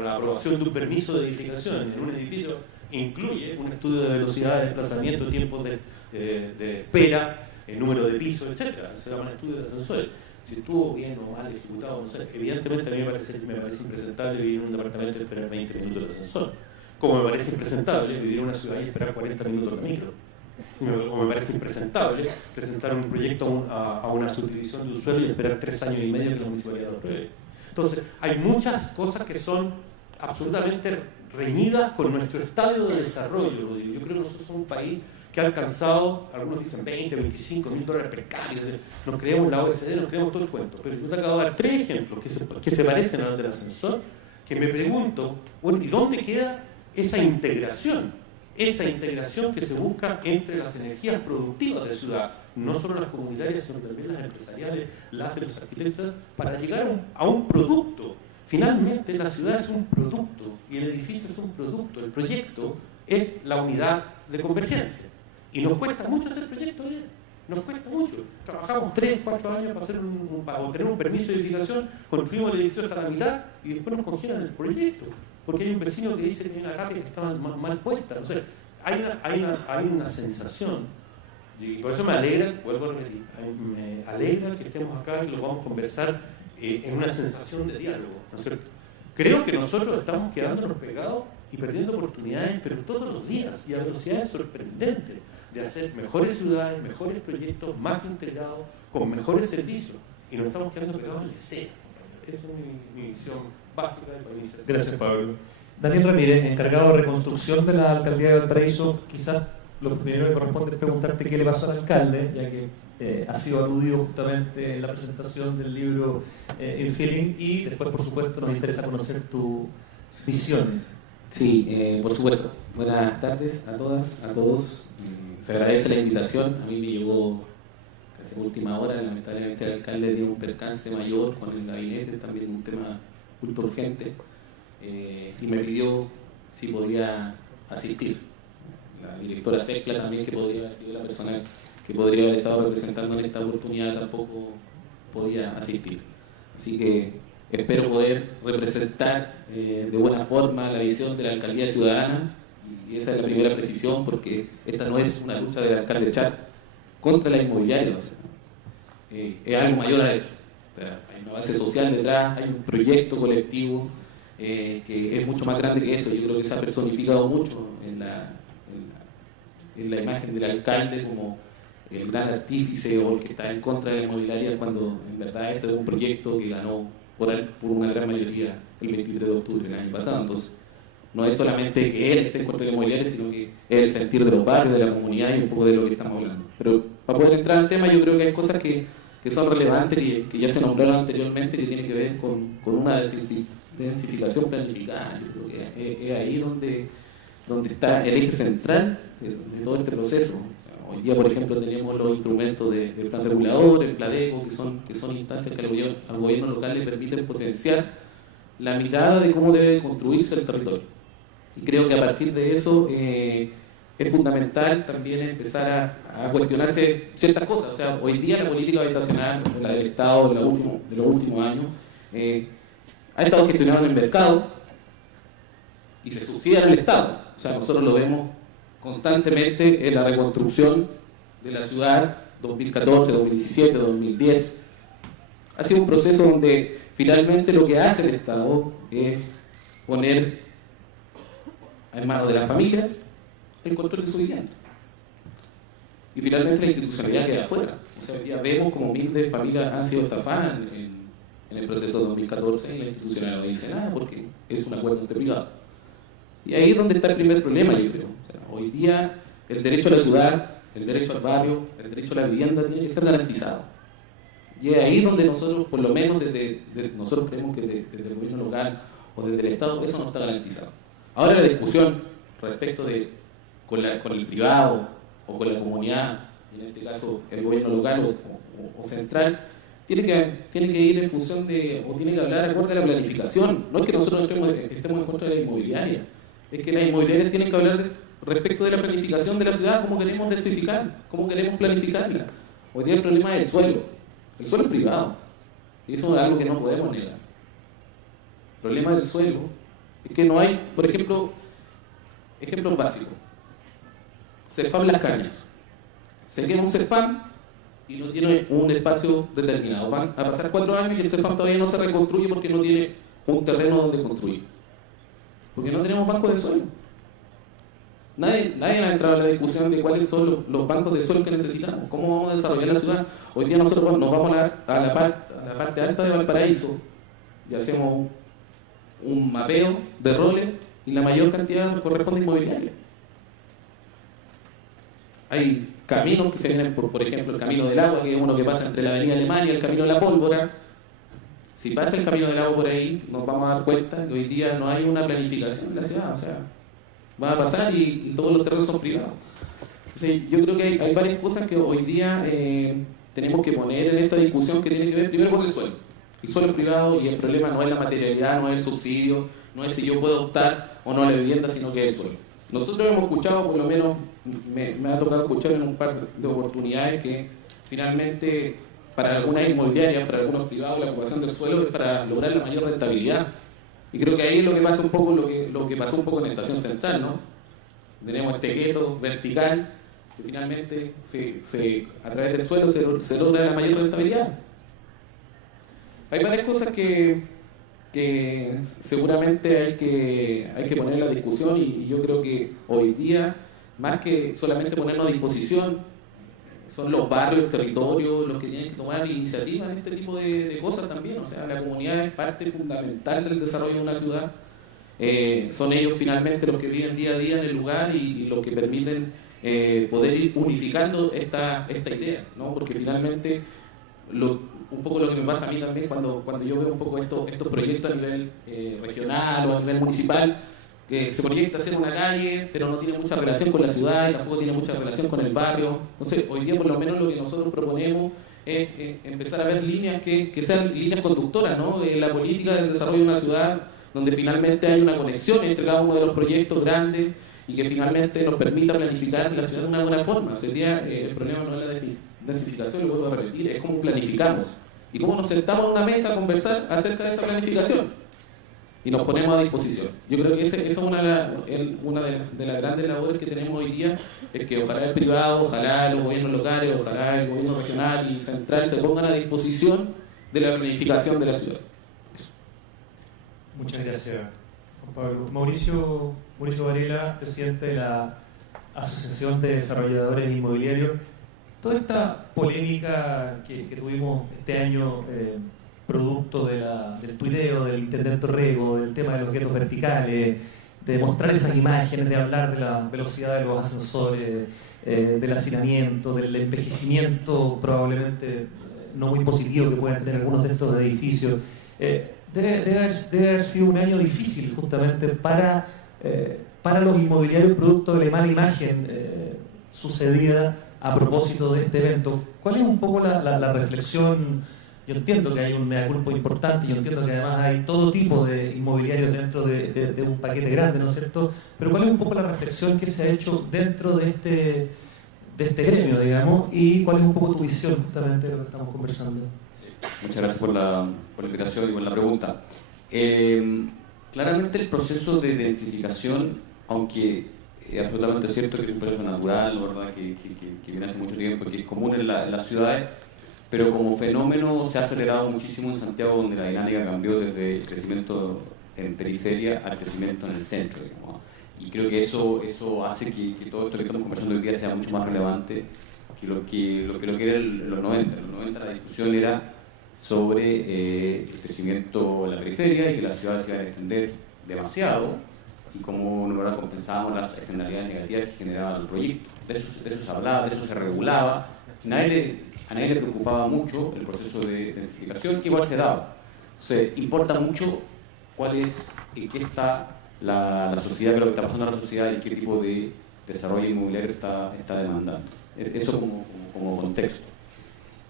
la aprobación de un permiso de edificación en un edificio incluye un estudio de velocidad de desplazamiento, tiempos de espera, el número de pisos, etc. Se llaman estudios de ascensores. Si estuvo bien o mal ejecutado, no sé, evidentemente a mí me parece impresentable vivir en un departamento y esperar 20 minutos de ascensor. Como me parece impresentable vivir en una ciudad y esperar 40 minutos de micro. O me parece impresentable presentar un proyecto a una subdivisión de usuario y esperar 3 años y medio que la municipalidad lo apruebe. Entonces, hay muchas cosas que son absolutamente reñidas con nuestro estadio de desarrollo, Rodrigo. Yo creo que nosotros somos un país que ha alcanzado, algunos dicen 20, 25 mil dólares per cápita, nos creemos la OECD, nos creemos todo el cuento. Pero yo te acabo de dar 3 ejemplos que se parecen a los del ascensor, que me pregunto, bueno, ¿y dónde queda esa integración? Esa integración que se busca entre las energías productivas de la ciudad, no solo las comunitarias, sino también las empresariales, las de los arquitectos, para llegar a un producto. Finalmente, la ciudad es un producto y el edificio es un producto. El proyecto es la unidad de convergencia. Y nos cuesta mucho hacer proyectos bien. Nos cuesta mucho. Trabajamos 3, 4 años para obtener un permiso de edificación, construimos el edificio hasta la mitad y después nos congelan el proyecto. Porque hay un vecino que dice que hay una capa que está mal puesta. O sea, hay una sensación. Y por eso me alegra, vuelvo a repetir, me alegra que estemos acá y lo vamos a conversar en una sensación de diálogo, ¿no es cierto? Creo que nosotros estamos quedándonos pegados y perdiendo oportunidades, pero todos los días y a velocidades sorprendentes, de hacer mejores ciudades, mejores proyectos, más integrados, con mejores servicios. Y nos estamos quedando pegados en la escena. Esa es mi visión básica del país. Gracias, Pablo. Daniel Ramírez, encargado de reconstrucción de la alcaldía de Valparaíso, quizás lo primero que corresponde es preguntarte qué le pasó al alcalde, ya que ha sido aludido justamente en la presentación del libro Infilling, y después, por supuesto, nos interesa conocer tu visión. Sí, por supuesto. Buenas tardes a todas, a todos. Se agradece la invitación. A mí me llegó casi última hora. Lamentablemente el alcalde dio un percance mayor con el gabinete, también un tema ultra urgente, y me pidió si podía asistir. La directora Secla también, que podría haber sido la persona que podría haber estado representando en esta oportunidad, tampoco podía asistir. Así que espero poder representar de buena forma la visión de la alcaldía ciudadana, y esa es la primera precisión, porque esta no es una lucha del alcalde Char contra la inmobiliaria, o sea, es algo mayor a eso. O sea, hay una base social detrás, hay un proyecto colectivo que es mucho más grande que eso. Yo creo que se ha personificado mucho en la imagen del alcalde como el gran artífice o el que está en contra de la inmobiliaria, cuando en verdad esto es un proyecto que ganó por una gran mayoría el 23 de octubre del año pasado. Entonces, no es solamente que él esté en contra de la inmobiliaria, sino que es el sentir de los barrios, de la comunidad y un poco de lo que estamos hablando. Pero para poder entrar al tema, yo creo que hay cosas que son relevantes y que ya se nombraron anteriormente, que tienen que ver con una densificación planificada. Yo creo que es ahí donde está el eje central de todo este proceso. Hoy día, por ejemplo, tenemos los instrumentos del plan regulador, el PLADECO, que son instancias que al gobierno local le permiten potenciar la mirada de cómo debe construirse el territorio. Y creo que a partir de eso es fundamental también empezar a cuestionarse ciertas cosas. O sea, hoy día la política habitacional, la del Estado de los últimos años, ha estado gestionada en el mercado y se subsidia en el Estado. O sea, nosotros lo vemos constantemente en la reconstrucción de la ciudad 2014, 2017, 2010. Ha sido un proceso donde finalmente lo que hace el Estado es poner en manos de las familias el control de su vivienda. Y finalmente la institucionalidad queda afuera. O sea, ya vemos como miles de familias han sido estafadas en el proceso de 2014 y la institucionalidad no dice nada porque es un acuerdo entre privados. Y ahí es donde está el primer problema, yo creo. O sea, hoy día el derecho a la ciudad, el derecho al barrio, el derecho a la vivienda tiene que estar garantizado. Y es ahí donde nosotros, por lo menos nosotros creemos que desde el gobierno local o desde el Estado, eso no está garantizado. Ahora la discusión respecto de con el privado o con la comunidad, en este caso el gobierno local o central, tiene que ir en función o tiene que hablar acorde a la planificación. No es que nosotros estemos en contra de la inmobiliaria, es que las inmobiliarias tienen que hablar respecto de la planificación de la ciudad, cómo queremos densificar, cómo queremos planificarla. Hoy día el problema es el suelo es privado, y eso es algo que no podemos negar. El problema del suelo es que no hay, por ejemplo, ejemplos básicos. CEFAM Las Cañas. Se quema un CEFAM y no tiene un espacio determinado. Van a pasar 4 años y el CEFAM todavía no se reconstruye porque no tiene un terreno donde construir. Porque no tenemos bancos de suelo. Nadie ha entrado en la discusión de cuáles son los bancos de suelo que necesitamos, cómo vamos a desarrollar la ciudad. Hoy día nosotros nos vamos a la parte alta de Valparaíso y hacemos un mapeo de roles y la mayor cantidad corresponde a inmobiliaria. Hay caminos que se vienen, por ejemplo, el Camino del Agua, que es uno que pasa entre la Avenida Alemania y el Camino de la Pólvora. Si pasa el Camino del Agua por ahí, nos vamos a dar cuenta que hoy día no hay una planificación de la ciudad. O sea, va a pasar y todos los terrenos son privados. O sea, yo creo que hay varias cosas que hoy día tenemos que poner en esta discusión que tiene que ver primero con el suelo. El suelo es privado y el problema no es la materialidad, no es el subsidio, no es si yo puedo optar o no a la vivienda, sino que es el suelo. Nosotros hemos escuchado, por lo menos me ha tocado escuchar en un par de oportunidades, que finalmente para algunas inmobiliarias, para algunos privados, la ocupación del suelo es para lograr la mayor rentabilidad. Y creo que ahí es lo que pasa un poco, lo que pasó un poco en Estación Central, ¿no? Tenemos este gueto vertical que finalmente a través del suelo se logra la mayor rentabilidad. Hay varias cosas que seguramente hay que poner en la discusión, y yo creo que hoy día, más que solamente ponernos a disposición, son los barrios, el territorio, los que tienen que tomar iniciativa en este tipo de cosas también. O sea, la comunidad es parte fundamental del desarrollo de una ciudad. Son ellos finalmente los que viven día a día en el lugar y los que permiten poder ir unificando esta idea, ¿no? Porque finalmente un poco lo que me pasa a mí también cuando yo veo un poco estos proyectos a nivel regional o a nivel municipal, que se proyecta hacer una calle, pero no tiene mucha relación con la ciudad y tampoco tiene mucha relación con el barrio. Entonces, hoy día por lo menos lo que nosotros proponemos es empezar a ver líneas que sean líneas conductoras, ¿no? En la política del desarrollo de una ciudad, donde finalmente hay una conexión entre cada uno de los proyectos grandes y que finalmente nos permita planificar la ciudad de una buena forma. Hoy día el problema no es la densificación, lo vuelvo a repetir, es cómo planificamos y cómo nos sentamos en una mesa a conversar acerca de esa planificación y nos ponemos a disposición. Yo creo que esa es una de las grandes labores que tenemos hoy día, es que ojalá el privado, ojalá los gobiernos locales, ojalá el gobierno regional y central se pongan a disposición de la planificación de la ciudad. Muchas gracias, Juan Pablo. Mauricio Varela, presidente de la Asociación de Desarrolladores Inmobiliarios. Toda esta polémica que tuvimos este año, producto del tuiteo del intendente Rego, del tema de los guetos verticales, de mostrar esas imágenes, de hablar de la velocidad de los ascensores, del hacinamiento, del envejecimiento probablemente no muy positivo que puedan tener algunos de estos edificios. Debe haber sido un año difícil justamente para los inmobiliarios producto de la mala imagen sucedida a propósito de este evento. ¿Cuál es un poco la reflexión? Yo entiendo que hay un mea culpa importante, yo entiendo que además hay todo tipo de inmobiliarios dentro de un paquete grande, ¿no es cierto? Pero ¿cuál es un poco la reflexión que se ha hecho dentro de este gremio, digamos? ¿Y cuál es un poco tu visión justamente de lo que estamos conversando? Muchas gracias por la invitación y por la pregunta. Claramente el proceso de densificación, aunque es absolutamente cierto que es un proceso natural, ¿verdad? Que viene hace mucho tiempo, que es común en las ciudades, pero como fenómeno se ha acelerado muchísimo en Santiago, donde la dinámica cambió desde el crecimiento en periferia al crecimiento en el centro, digamos. Y creo que eso hace que todo esto que estamos conversando hoy día sea mucho más relevante que lo que era en los 90. En los 90 la discusión era sobre el crecimiento en la periferia y que las ciudades se iban a extender demasiado y cómo no compensábamos las externalidades negativas que generaban el proyecto. De eso se hablaba, de eso se regulaba. A nadie le preocupaba mucho el proceso de densificación, que igual se daba. Entonces, importa mucho en qué está la sociedad, qué es lo que está pasando en la sociedad y qué tipo de desarrollo inmobiliario está demandando. Eso como contexto.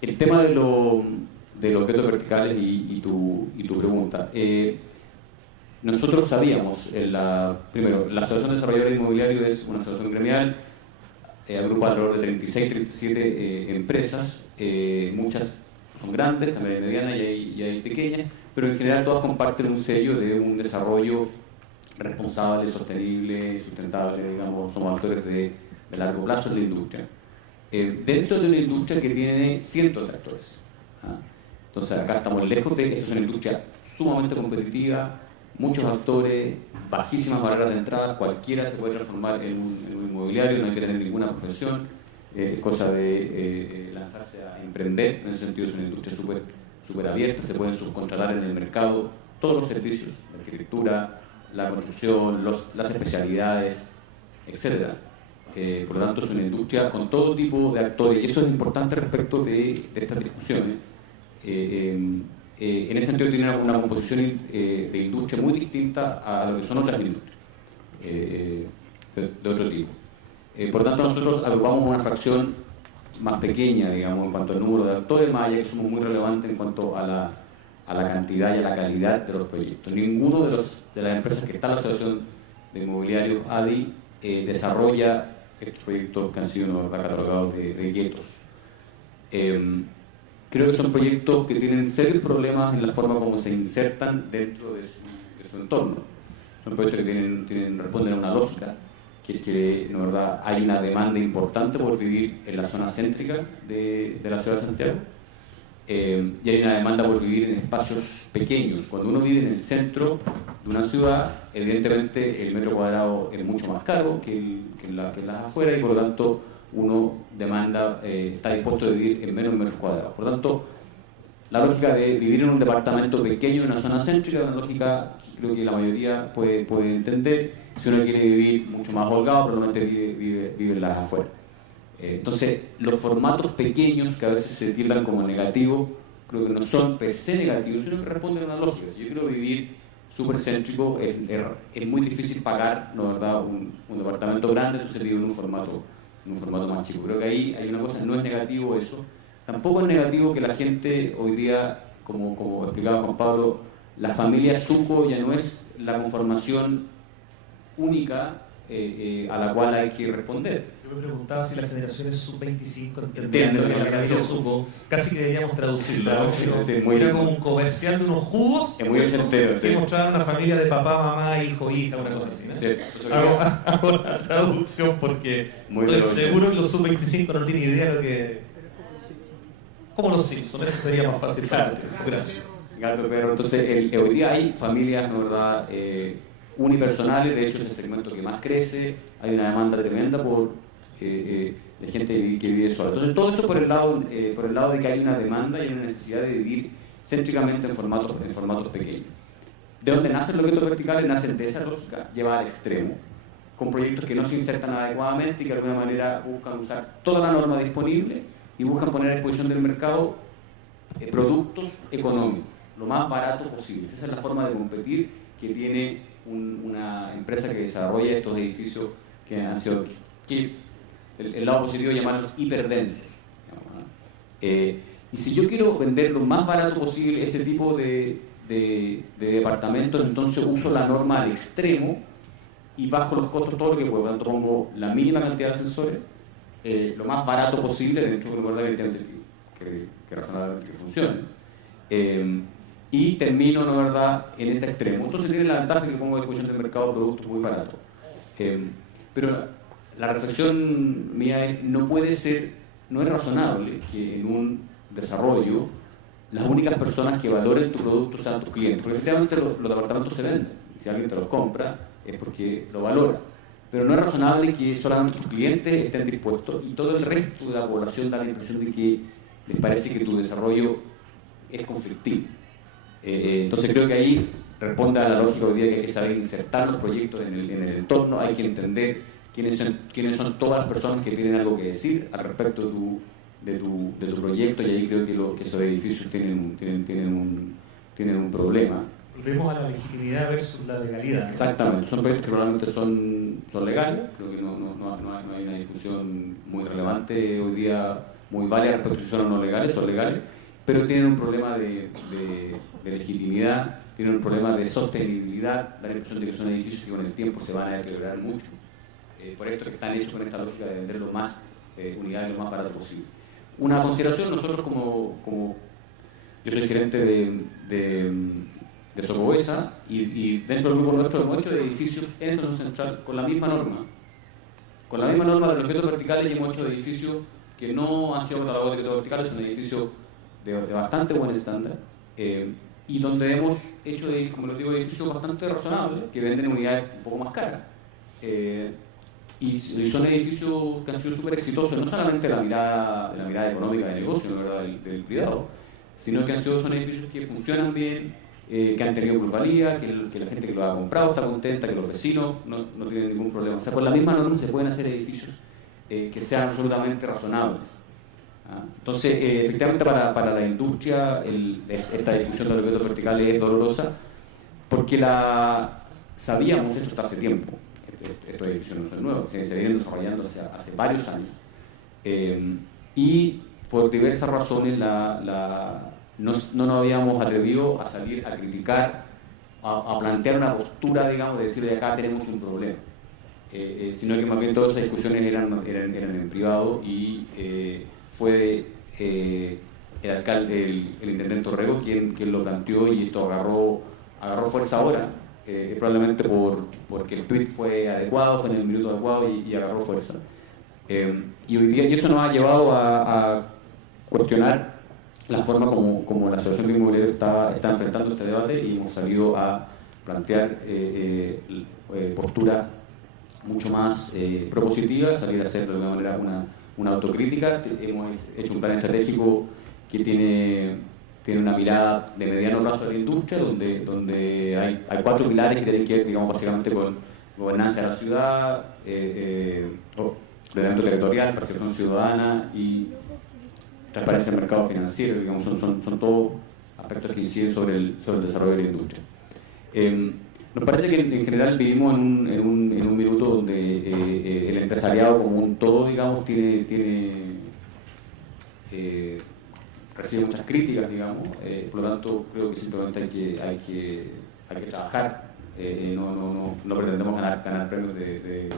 El tema de los guetos verticales y tu pregunta. Nosotros sabíamos, primero, la Asociación de Desarrolladores Inmobiliarios es una asociación gremial, agrupa alrededor de 36, 37 empresas, muchas son grandes, también hay medianas y hay pequeñas, pero en general todas comparten un sello de un desarrollo responsable, sostenible, sustentable, digamos, somos actores de largo plazo en la industria. Dentro de una industria que tiene cientos de actores. Entonces acá estamos lejos de esto, es una industria sumamente competitiva, muchos actores, bajísimas barreras de entrada, cualquiera se puede transformar en un inmobiliario, no hay que tener ninguna profesión, es cosa de lanzarse a emprender. En ese sentido es una industria súper abierta, se pueden subcontratar en el mercado todos los servicios, la arquitectura, la construcción, las especialidades, etc. Por lo tanto es una industria con todo tipo de actores y eso es importante respecto de estas discusiones. En ese sentido tiene una composición de industria muy distinta a lo que son otras industrias de otro tipo. Por lo tanto nosotros agrupamos una fracción más pequeña, digamos, en cuanto al número de actores, más allá que somos muy relevantes en cuanto a la cantidad y a la calidad de los proyectos. Ninguno de las empresas que está en la Asociación de Inmobiliarios ADI desarrolla estos proyectos que han sido catalogados de guetos. Creo que son proyectos que tienen serios problemas en la forma como se insertan dentro de su entorno. Son proyectos que responden a una lógica, que es que en verdad hay una demanda importante por vivir en la zona céntrica de la ciudad de Santiago y hay una demanda por vivir en espacios pequeños. Cuando uno vive en el centro de una ciudad, evidentemente el metro cuadrado es mucho más caro que en las afueras y por lo tanto uno demanda, está dispuesto a vivir en menos metros cuadrados. Por lo tanto, la lógica de vivir en un departamento pequeño en una zona céntrica es una lógica que creo que la mayoría puede entender. Si uno quiere vivir mucho más holgado, probablemente vive en las afueras. Entonces, los formatos pequeños que a veces se tildan como negativos, creo que no son per se negativos, sino que responden a una lógica. Si yo quiero vivir súper céntrico, es muy difícil pagar, ¿no, verdad?, un departamento grande, entonces vivo en un formato más chico. Creo que ahí hay una cosa, no es negativo eso. Tampoco es negativo que la gente hoy día, como explicaba Juan Pablo, la familia Suco ya no es la conformación única a la cual hay que responder. Yo me preguntaba si las generaciones sub-25 entendiendo que la familia Suco casi que deberíamos traducirla. Era como un comercial de unos jugos. Es muy ochentero, sí. Mostraban una familia de papá, mamá, hijo, hija, una cosa así, ¿no? Sí. Hago la traducción porque estoy seguro que los sub-25 no tienen idea de lo que... Como los Simpsons, eso sería más fácil. Claro. Gracias. Gato, pero entonces hoy día hay familias, ¿no, verdad?, unipersonales, de hecho es el segmento que más crece, hay una demanda tremenda de gente que vive sola. Entonces todo eso por el lado de que hay una demanda y una necesidad de vivir céntricamente en formatos pequeños. De donde nacen los guetos verticales, nacen de esa lógica, lleva al extremo, con proyectos que no se insertan adecuadamente y que de alguna manera buscan usar toda la norma disponible y buscan poner a disposición del mercado productos económicos, lo más barato posible. Esa es la forma de competir que tiene una empresa que desarrolla estos edificios que han sido, que el lado positivo llamarlos hiperdensos. Y si yo quiero vender lo más barato posible ese tipo de departamentos, entonces uso la norma al extremo y bajo los costos todo lo que puedo. Por lo tanto, pongo la mínima cantidad de sensores, lo más barato posible, dentro de un lugar que razonablemente funcione. Y termino, ¿no, verdad?, en este extremo. Entonces tiene la ventaja que pongo a disposición del mercado productos muy baratos. Pero la reflexión mía es, no es razonable que en un desarrollo las únicas personas que valoren tu producto sean tus clientes. Porque efectivamente los departamentos se venden. Si alguien te los compra es porque lo valora. Pero no es razonable que solamente tus clientes estén dispuestos y todo el resto de la población da la impresión de que les parece que tu desarrollo es conflictivo. Entonces creo que ahí responde a la lógica hoy día que hay que saber insertar los proyectos en el entorno, hay que entender quiénes son todas las personas que tienen algo que decir al respecto de tu proyecto, y ahí creo que esos edificios tienen un problema. Volvemos a la legitimidad versus la legalidad. Exactamente, son proyectos que probablemente son legales, creo que no hay una discusión muy relevante hoy día, muy válida respecto a si son o no legales, son legales, pero tienen un problema de legitimidad, tienen un problema de sostenibilidad, da la impresión de que son edificios que con el tiempo se van a deteriorar mucho, proyectos que están hechos con esta lógica de vender lo más unidades lo más barato posible. Una consideración, nosotros como yo soy gerente de Socobuesa y dentro del grupo nuestro hemos hecho edificios en el Zona Central con la misma norma de los guetos verticales, y hemos hecho edificios que no han sido catalogados de guetos verticales, son edificios de bastante buen estándar, y donde hemos hecho, como les digo, edificios bastante razonables que venden unidades un poco más caras, y son edificios que han sido súper exitosos, no solamente la mirada económica de negocio, ¿verdad?, del privado, sino que son edificios que funcionan bien, que han tenido plusvalía, que la gente que lo ha comprado está contenta, que los vecinos no tienen ningún problema. O sea, con la misma norma se pueden hacer edificios que sean absolutamente razonables. Entonces, efectivamente para la industria esta discusión de los guetos verticales es dolorosa, porque sabíamos esto hace tiempo, estos edificios no son nuevos, se vienen desarrollando hace varios años, y por diversas razones no nos habíamos atrevido a salir a criticar, a plantear una postura, digamos, de decir de acá tenemos un problema, sino que más bien todas esas discusiones eran en privado, y fue el alcalde, el intendente Orrego quien lo planteó, y esto agarró fuerza ahora, probablemente porque el tweet fue adecuado, fue en el minuto adecuado y agarró fuerza. Y hoy día, y eso nos ha llevado a cuestionar la forma como la Asociación de Inmobiliarios está enfrentando este debate, y hemos salido a plantear posturas mucho más propositivas, salir a hacer de alguna manera una autocrítica. Hemos hecho un plan estratégico que tiene una mirada de mediano plazo de la industria, donde hay 4 pilares que tienen que ver, digamos, básicamente con gobernanza de la ciudad, ordenamiento territorial, participación ciudadana y transparencia del mercado financiero. Digamos, son todos aspectos que inciden sobre el desarrollo de la industria. Nos parece que en general vivimos en un minuto donde el empresariado como un todo, digamos, recibe muchas críticas, digamos, por lo tanto creo que simplemente hay que trabajar. No pretendemos ganar premios de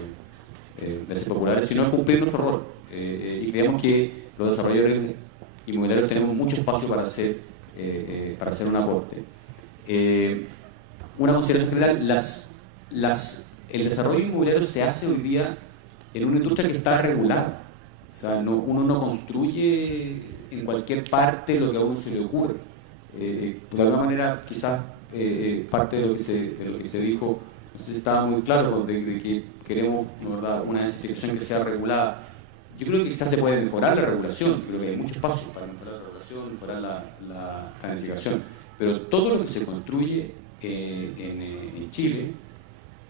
ser populares, sino cumplir nuestro rol. Y creemos que los desarrolladores inmobiliarios tenemos mucho espacio para hacer un aporte. Una consideración general, el desarrollo inmobiliario se hace hoy día en una industria que está regulada. O sea, uno no construye en cualquier parte lo que a uno se le ocurre. De alguna manera, quizás parte de lo que se dijo, no sé si estaba muy claro, de que queremos, ¿no, verdad?, una institución que sea regulada. Yo creo que quizás se puede mejorar la regulación, creo que hay mucho espacio para mejorar la regulación, mejorar la planificación, pero todo lo que se construye en Chile,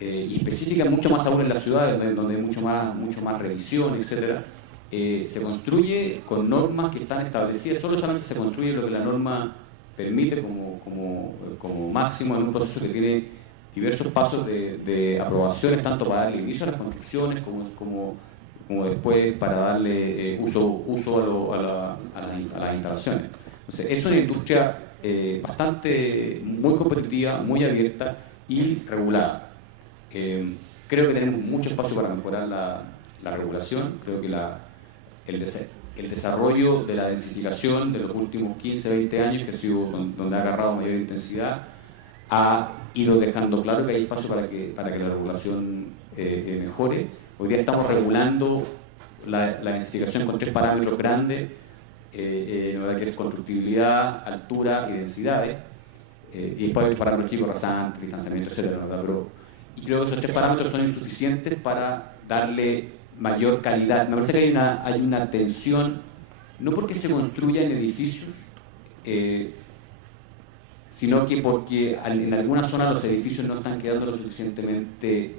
y específicamente mucho más aún en las ciudades, donde hay mucho más revisión, etcétera, se construye con normas que están establecidas. Solamente se construye lo que la norma permite como máximo en un proceso que tiene diversos pasos de aprobaciones, tanto para darle inicio a las construcciones como después para darle uso a las instalaciones. Entonces, es una industria muy competitiva, muy abierta y regulada. Creo que tenemos mucho espacio para mejorar la regulación. Creo que el desarrollo de la densificación de los últimos 15, 20 años, que ha sido donde ha agarrado mayor intensidad, ha ido dejando claro que hay espacio para que la regulación mejore. Hoy día estamos regulando la densificación con 3 parámetros grandes, que es constructibilidad, altura y densidades, y después hay parámetros chicos, rasante, distanciamiento, etc. Y creo que esos 3 parámetros son insuficientes para darle mayor calidad. Me parece que hay una tensión, no porque se construyan edificios, sino que porque en algunas zonas los edificios no están quedando lo suficientemente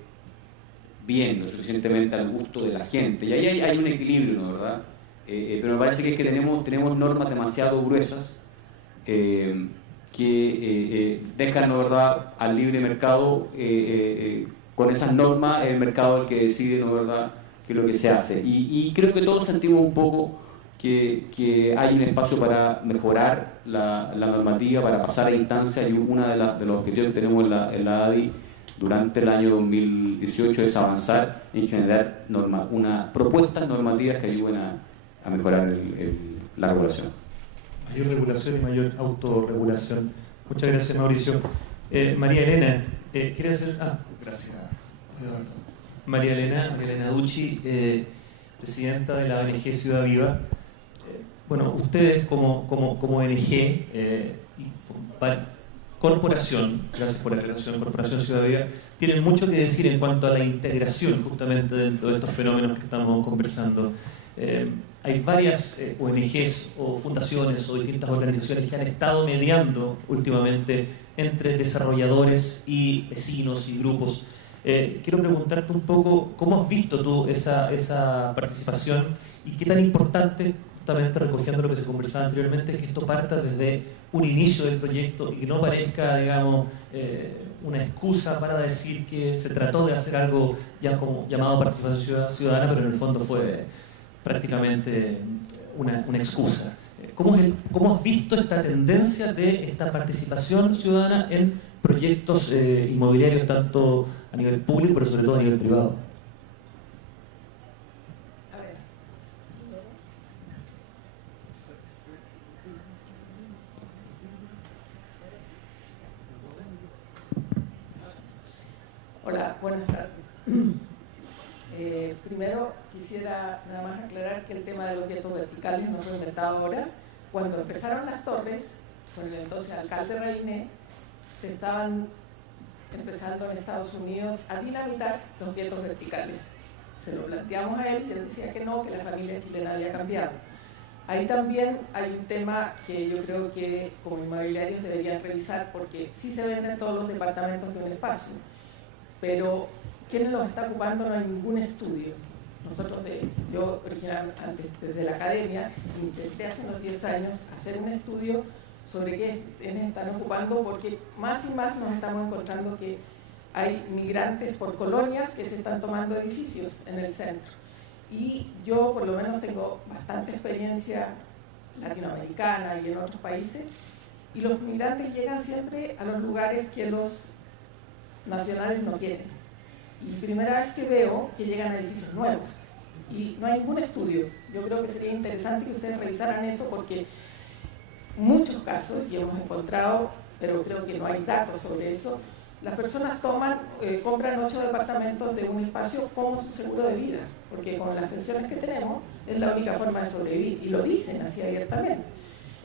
bien, lo suficientemente al gusto de la gente. Y ahí hay un equilibrio, ¿no, verdad? Pero me parece que es que tenemos normas demasiado gruesas que dejan, ¿no, verdad?, al libre mercado. Con esas normas el mercado es el que decide, ¿no, verdad?, qué es lo que se hace. Y creo que todos sentimos un poco que hay un espacio para mejorar la normativa, para pasar a instancias, y una de los objetivos que tenemos en la ADI durante el año 2018 es avanzar en generar propuestas normativas que ayuden a mejorar la regulación. Mayor regulación y mayor autorregulación. Muchas gracias, Mauricio. María Elena, ¿quieres hacer? Gracias, Eduardo. María Elena Ducci, presidenta de la ONG Ciudad Viva. Bueno, ustedes como ONG y corporación, gracias por la relación, Corporación Ciudad Viva, tienen mucho que decir en cuanto a la integración justamente dentro de estos fenómenos que estamos conversando. Hay varias ONGs o fundaciones o distintas organizaciones que han estado mediando últimamente entre desarrolladores y vecinos y grupos. Quiero preguntarte un poco cómo has visto tú esa participación y qué tan importante, justamente recogiendo lo que se conversaba anteriormente, es que esto parta desde un inicio del proyecto y que no parezca, digamos, una excusa para decir que se trató de hacer algo ya como llamado participación ciudadana, pero en el fondo fue prácticamente una excusa. ¿Cómo has visto esta tendencia de esta participación ciudadana en proyectos inmobiliarios, tanto a nivel público, pero sobre todo a nivel privado? Hola, buenas tardes. Primero quisiera nada más aclarar que el tema de los guetos verticales no fue inventado ahora. Cuando empezaron las torres, con el entonces alcalde Reiné, se estaban empezando en Estados Unidos a dinamitar los guetos verticales. se lo planteamos a él y él decía que no, que la familia chilena había cambiado. Ahí también hay un tema que yo creo que como inmobiliarios deberían revisar, porque sí se venden todos los departamentos de un espacio, pero ¿quiénes los está ocupando? No hay ningún estudio. Yo originalmente desde la academia intenté hace unos 10 años hacer un estudio sobre quiénes están ocupando, porque más y más nos estamos encontrando que hay migrantes por colonias que se están tomando edificios en el centro. Y yo por lo menos tengo bastante experiencia latinoamericana y en otros países, y los migrantes llegan siempre a los lugares que los nacionales no quieren. Y primera vez que veo que llegan a edificios nuevos y no hay ningún estudio. Yo creo que sería interesante que ustedes revisaran eso, porque muchos casos, y hemos encontrado, pero creo que no hay datos sobre eso, las personas compran 8 departamentos de un espacio como su seguro de vida, porque con las pensiones que tenemos es la única forma de sobrevivir, y lo dicen así abiertamente.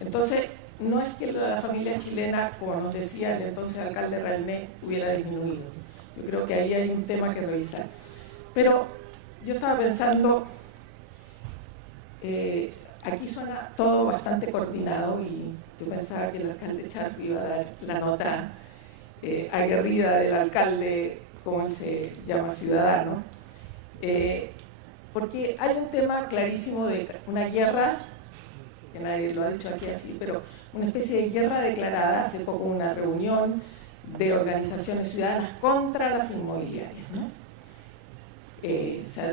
Entonces, no es que la familia chilena, como nos decía el entonces alcalde Rainé, hubiera disminuido. Yo creo que ahí hay un tema que revisar. Pero yo estaba pensando, aquí suena todo bastante coordinado, y yo pensaba que el alcalde Charpi iba a dar la nota aguerrida del alcalde, como él se llama, ciudadano, porque hay un tema clarísimo de una guerra, que nadie lo ha dicho aquí así, pero una especie de guerra declarada. Hace poco una reunión de organizaciones ciudadanas contra las inmobiliarias, ¿no?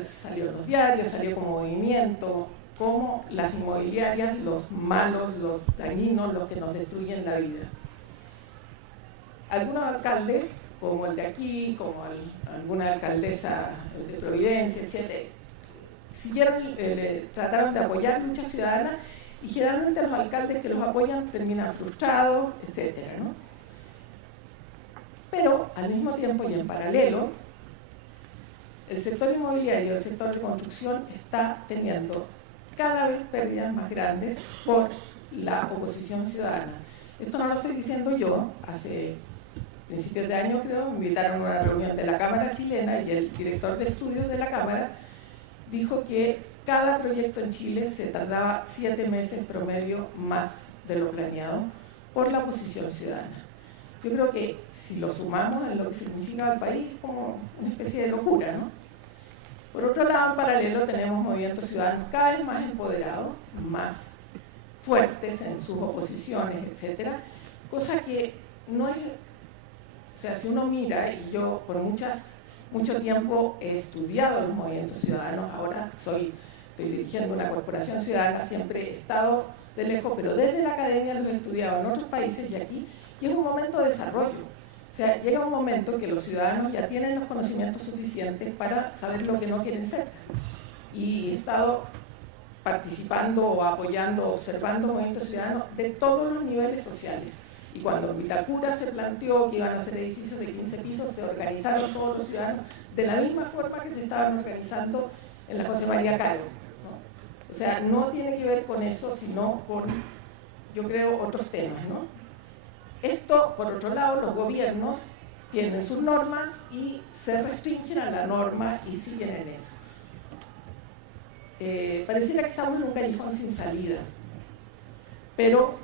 Salió en los diarios, salió como movimiento, como las inmobiliarias, los malos, los dañinos, los que nos destruyen la vida. Algunos alcaldes, como el de aquí, como alguna alcaldesa de Providencia, etc., trataron de apoyar luchas ciudadanas, y generalmente los alcaldes que los apoyan terminan frustrados, etc., ¿no? Pero al mismo tiempo y en paralelo, el sector inmobiliario, el sector de construcción está teniendo cada vez pérdidas más grandes por la oposición ciudadana. Esto no lo estoy diciendo yo. Hace principios de año, creo, me invitaron a una reunión de la Cámara chilena, y el director de estudios de la Cámara dijo que cada proyecto en Chile se tardaba 7 meses promedio más de lo planeado por la oposición ciudadana. Yo creo que si lo sumamos en lo que significa el país, es como una especie de locura, ¿no? Por otro lado, en paralelo, tenemos movimientos ciudadanos cada vez más empoderados, más fuertes en sus oposiciones, etcétera, cosa que no es. O sea, si uno mira, y yo por mucho tiempo he estudiado los movimientos ciudadanos, ahora estoy dirigiendo una corporación ciudadana, siempre he estado de lejos, pero desde la academia los he estudiado en otros países y aquí, y es un momento de desarrollo. O sea, llega un momento que los ciudadanos ya tienen los conocimientos suficientes para saber lo que no quieren ser. Y he estado participando o apoyando, observando movimientos ciudadanos de todos los niveles sociales. Y cuando en Vitacura se planteó que iban a hacer edificios de 15 pisos, se organizaron todos los ciudadanos de la misma forma que se estaban organizando en la José María Caro, ¿no? O sea, no tiene que ver con eso, sino con, yo creo, otros temas, ¿no? Esto, por otro lado, los gobiernos tienen sus normas y se restringen a la norma y siguen en eso. Pareciera que estamos en un callejón sin salida, pero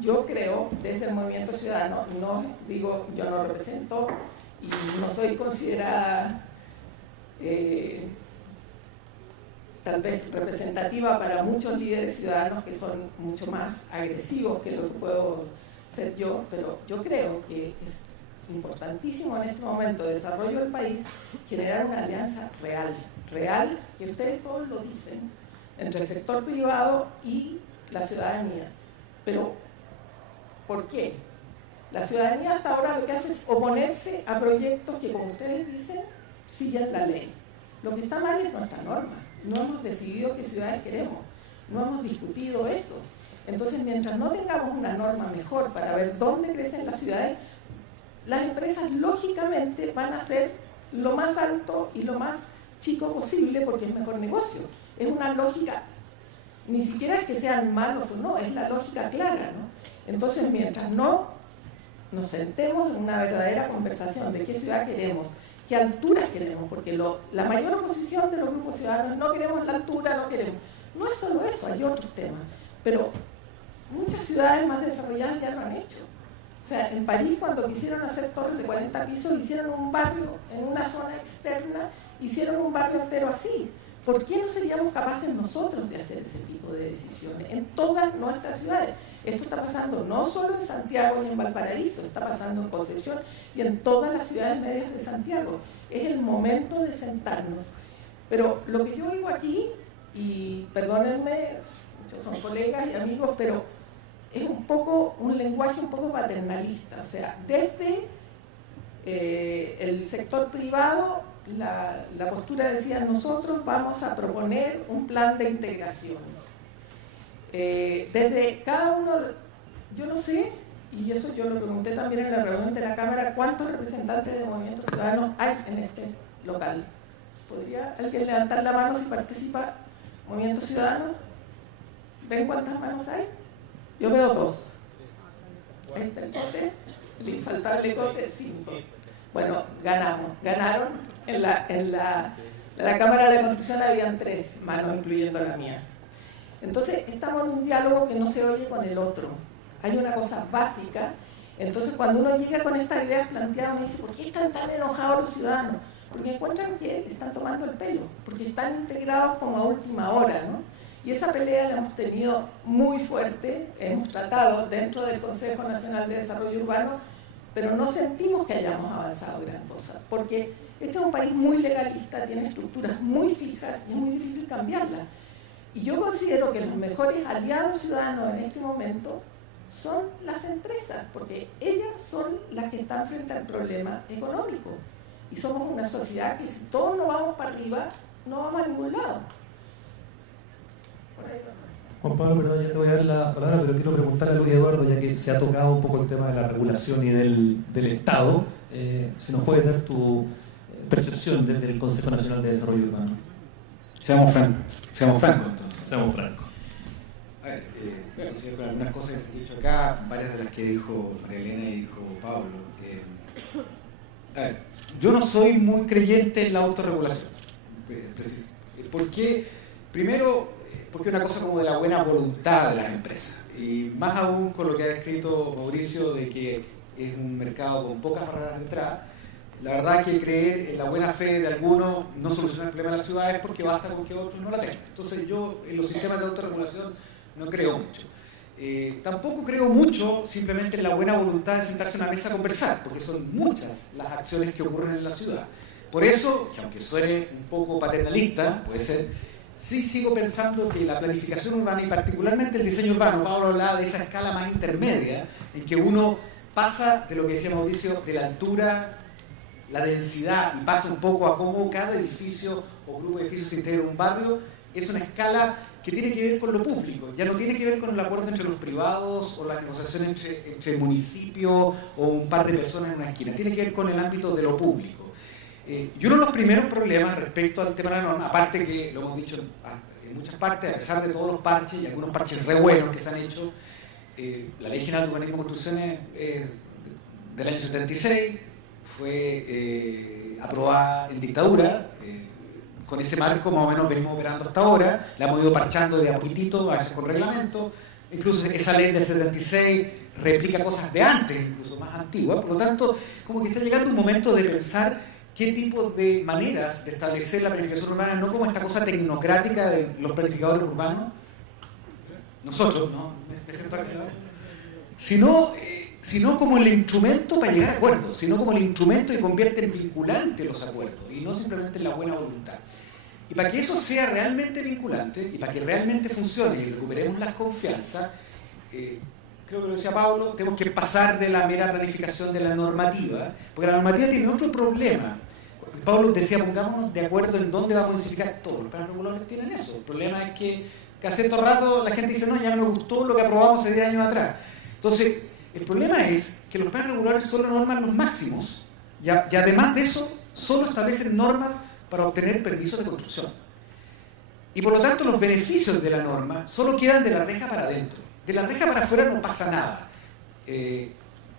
yo creo, desde el movimiento ciudadano, no digo, yo no represento y no soy considerada tal vez representativa para muchos líderes ciudadanos que son mucho más agresivos que lo que puedo ser yo, pero yo creo que es importantísimo en este momento de desarrollo del país generar una alianza real, que ustedes todos lo dicen, entre el sector privado y la ciudadanía. Pero, ¿por qué? La ciudadanía hasta ahora lo que hace es oponerse a proyectos que, como ustedes dicen, siguen la ley. Lo que está mal es nuestra norma. No hemos decidido qué ciudades queremos, no hemos discutido eso. Entonces, mientras no tengamos una norma mejor para ver dónde crecen las ciudades, las empresas lógicamente van a hacer lo más alto y lo más chico posible porque es mejor negocio. Es una lógica, ni siquiera es que sean malos o no, es la lógica clara, ¿no? Entonces, mientras no nos sentemos en una verdadera conversación de qué ciudad queremos qué alturas queremos, porque la mayor oposición de los grupos ciudadanos, no queremos la altura, no queremos. No es solo eso, hay otros temas, pero muchas ciudades más desarrolladas ya lo han hecho. O sea, en París, cuando quisieron hacer torres de 40 pisos, hicieron un barrio en una zona externa, hicieron un barrio entero así. ¿Por qué no seríamos capaces nosotros de hacer ese tipo de decisiones en todas nuestras ciudades? Esto está pasando no solo en Santiago y en Valparaíso, está pasando en Concepción y en todas las ciudades medias de Santiago. Es el momento de sentarnos. Pero lo que yo digo aquí, y perdónenme, muchos son colegas y amigos, pero es un lenguaje un poco paternalista. O sea, desde el sector privado, la postura decía, nosotros vamos a proponer un plan de integración. Desde cada uno, yo no sé, y eso yo lo pregunté también en la reunión de la Cámara, ¿cuántos representantes de Movimiento Ciudadano hay en este local? ¿Podría alguien levantar la mano si participa Movimiento Ciudadano? ¿Ven cuántas manos hay? Yo veo 2. Ahí está el Cote, el infaltable Cote, 5. Bueno, ganaron. En la Cámara de Construcción habían 3 manos, incluyendo la mía. Entonces, estamos en un diálogo que no se oye con el otro. Hay una cosa básica. Entonces, cuando uno llega con estas ideas planteadas, me dice, ¿por qué están tan enojados los ciudadanos? Porque encuentran que le están tomando el pelo, porque están integrados como a última hora, ¿no? Y esa pelea la hemos tenido muy fuerte, hemos tratado dentro del Consejo Nacional de Desarrollo Urbano, pero no sentimos que hayamos avanzado gran cosa, porque este es un país muy legalista, tiene estructuras muy fijas y es muy difícil cambiarlas. Y yo considero que los mejores aliados ciudadanos en este momento son las empresas, porque ellas son las que están frente al problema económico. Y somos una sociedad que si todos no vamos para arriba, no vamos a ningún lado. Juan Pablo, perdón, ya te voy a dar la palabra, pero quiero preguntarle a Luis Eduardo, ya que se ha tocado un poco el tema de la regulación y del Estado, si nos puedes dar tu percepción desde el Consejo Nacional de Desarrollo Urbano. Seamos francos entonces. Seamos francos. A ver, voy a considerar con algunas cosas que he dicho acá, varias de las que dijo María Elena y dijo Pablo. A ver, yo no soy muy creyente en la autorregulación. ¿Por qué? Primero, porque es una cosa como de la buena voluntad de las empresas. Y más aún con lo que ha descrito Mauricio de que es un mercado con pocas barreras de entrada. La verdad que creer en la buena fe de algunos no soluciona el problema de las ciudades porque basta con que otros no la tengan. Entonces yo en los sistemas de autorregulación no creo mucho. Tampoco creo mucho simplemente en la buena voluntad de sentarse a una mesa a conversar, porque son muchas las acciones que ocurren en la ciudad. Por eso, que aunque suene un poco paternalista, puede ser, sí sigo pensando que la planificación urbana y particularmente el diseño urbano, Pablo hablaba de esa escala más intermedia, en que uno pasa de lo que decía Mauricio, de la altura, la densidad, y pasa un poco a cómo cada edificio o grupo de edificios se integra en un barrio, es una escala que tiene que ver con lo público, ya no tiene que ver con el acuerdo entre los privados o la negociación entre el municipio o un par de personas en una esquina, tiene que ver con el ámbito de lo público. Y uno de los primeros problemas respecto al tema de la norma, aparte que lo hemos dicho en muchas partes, a pesar de todos los parches y algunos parches re buenos que se han hecho, la Ley General de Urbanismo y Construcciones del año 76 fue aprobada en dictadura. Con ese marco más o menos venimos operando hasta ahora, la hemos ido parchando de a poquitito, a veces con reglamento. Incluso esa ley del 76 replica cosas de antes, incluso más antiguas. Por lo tanto, como que está llegando un momento de pensar qué tipo de maneras de establecer la planificación urbana, no como esta cosa tecnocrática de los planificadores urbanos, nosotros, ¿no? Sino como el instrumento para llegar a acuerdos, sino como el instrumento que convierte en vinculante los acuerdos, y no simplemente en la buena voluntad. Y para que eso sea realmente vinculante, y para que realmente funcione y recuperemos la confianza, creo que lo decía Pablo, tenemos que pasar de la mera planificación de la normativa, porque la normativa tiene otro problema. Pablo decía, pongámonos de acuerdo en dónde vamos a modificar todo. Los planes reguladores tienen eso. El problema es que hace todo rato la gente dice, no, ya no me gustó lo que aprobamos hace 10 años atrás. Entonces, el problema es que los planes regulares solo norman los máximos y además de eso, solo establecen normas para obtener permisos de construcción. Y por lo tanto, los beneficios de la norma solo quedan de la reja para adentro. De la reja para afuera no pasa nada.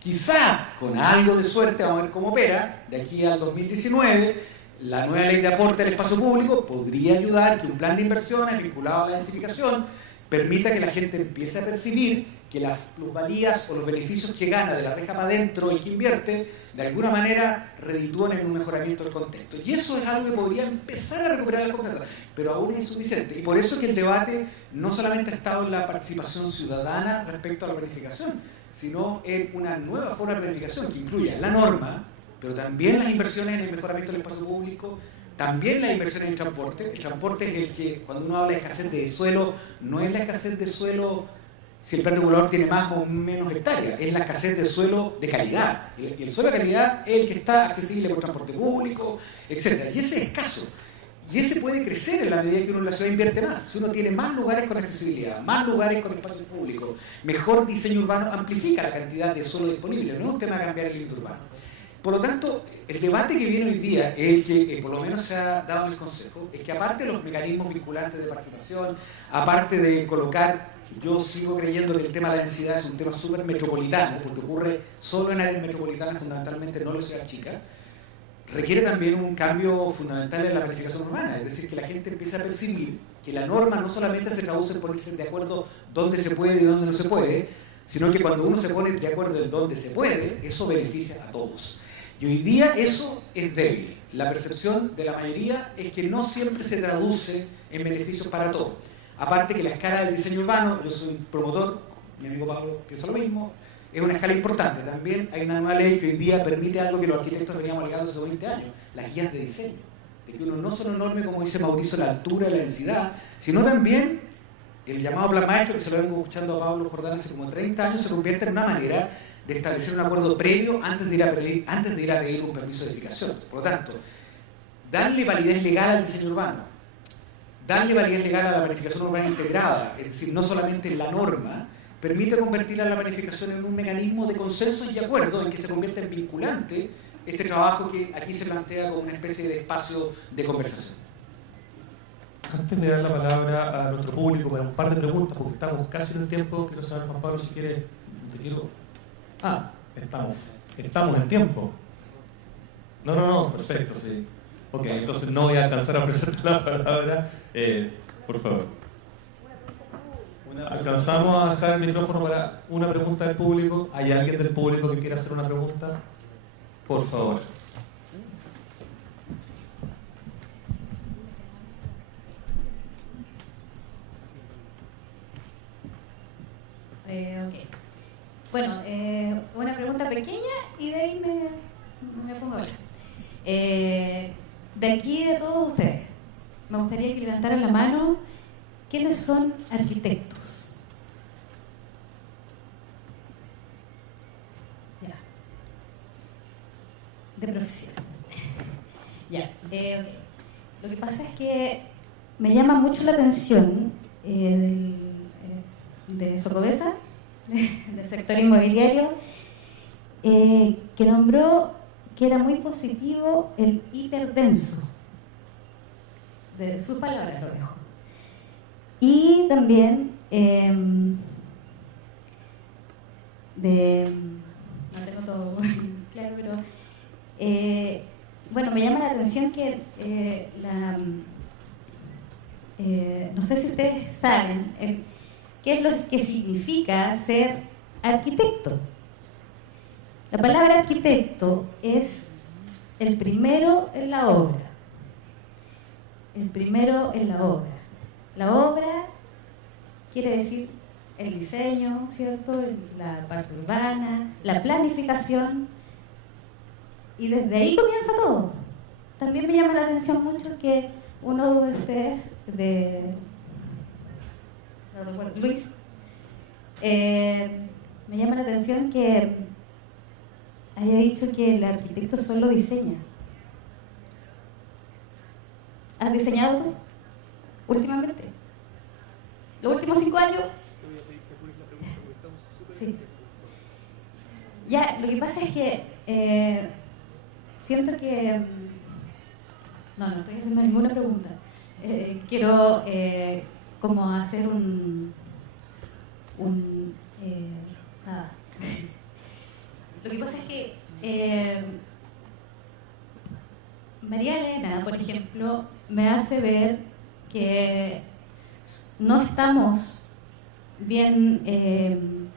Quizá con algo de suerte, vamos a ver cómo opera, de aquí al 2019, la nueva ley de aporte al espacio público podría ayudar que un plan de inversiones vinculado a la densificación permita que la gente empiece a percibir que las plusvalías o los beneficios que gana de la reja para adentro el que invierte, de alguna manera reditúan en un mejoramiento del contexto. Y eso es algo que podría empezar a recuperar la confianza, pero aún es insuficiente. Y por eso que el debate no solamente ha estado en la participación ciudadana respecto a la planificación, sino en una nueva forma de planificación que incluya la norma, pero también las inversiones en el mejoramiento del espacio público, también las inversiones en el transporte. El transporte es el que, cuando uno habla de escasez de suelo, no es la escasez de suelo si el plan regulador tiene más o menos hectáreas, es la escasez de suelo de calidad. Y el suelo de calidad es el que está accesible por transporte público, etc. Y ese es escaso. Y ese puede crecer en la medida que uno en la ciudad invierte más. Si uno tiene más lugares con accesibilidad, más lugares con espacio público, mejor diseño urbano, amplifica la cantidad de suelo disponible. No es un tema de cambiar el límite urbano. Por lo tanto, el debate que viene hoy día, el que por lo menos se ha dado en el Consejo, es que aparte de los mecanismos vinculantes de participación, aparte de colocar, yo sigo creyendo que el tema de la densidad es un tema súper metropolitano, porque ocurre solo en áreas metropolitanas, fundamentalmente no en las ciudades chicas, requiere también un cambio fundamental en la planificación urbana, es decir, que la gente empiece a percibir que la norma no solamente se traduce por irse de acuerdo dónde se puede y dónde no se puede, sino que cuando uno se pone de acuerdo en dónde se puede, eso beneficia a todos. Y hoy día eso es débil. La percepción de la mayoría es que no siempre se traduce en beneficios para todos. Aparte que la escala del diseño urbano, yo soy un promotor, mi amigo Pablo piensa lo mismo, es una escala importante. También hay una nueva ley que hoy día permite algo que los arquitectos veníamos alegando hace 20 años, las guías de diseño. De que uno no solo norme, como dice Mauricio, la altura y la densidad, sino también el llamado plan maestro, que se lo vengo escuchando a Pablo Jordán hace como 30 años, se convierte en una manera de establecer un acuerdo previo antes de ir a pedir un permiso de edificación. Por lo tanto, darle validez legal al diseño urbano, darle validez legal a la planificación urbana integrada, es decir, no solamente en la norma, permite convertir a la planificación en un mecanismo de consenso y acuerdo en que se convierte en vinculante este trabajo que aquí se plantea como una especie de espacio de conversación. Antes de dar la palabra a nuestro público para un par de preguntas, porque estamos casi en el tiempo, quiero saber, Juan Pablo, si quieres, te quiero... estamos en tiempo. No, perfecto, sí. Ok, entonces no voy a alcanzar a ofrecerte la palabra. Por favor. ¿Alcanzamos a dejar el micrófono para una pregunta del público? ¿Hay alguien del público que quiera hacer una pregunta? Por favor. Ok. Bueno, una pregunta pequeña y de ahí me pongo a hablar. De aquí, de todos ustedes, me gustaría que levantaran la mano. ¿Quiénes son arquitectos? Ya. De profesión. Ya. Lo que pasa es que me llama mucho la atención de Socobesa, del sector inmobiliario, que nombró que era muy positivo el hiperdenso. De sus palabras lo dejo. Y también no tengo todo claro, pero bueno, me llama la atención que no sé si ustedes saben qué es lo que significa ser arquitecto. La palabra arquitecto es el primero en la obra. El primero en la obra. La obra quiere decir el diseño, ¿cierto? La parte urbana, la planificación, y desde ahí comienza todo. También me llama la atención mucho que uno de ustedes, no recuerdo, Luis, me llama la atención que haya dicho que el arquitecto solo diseña. ¿Has diseñado tú últimamente? ¿Los últimos 5 años? Sí. Ya, lo que pasa es que siento que... No estoy haciendo ninguna pregunta. Quiero como hacer nada. María Elena, por ejemplo, me hace ver que no estamos bien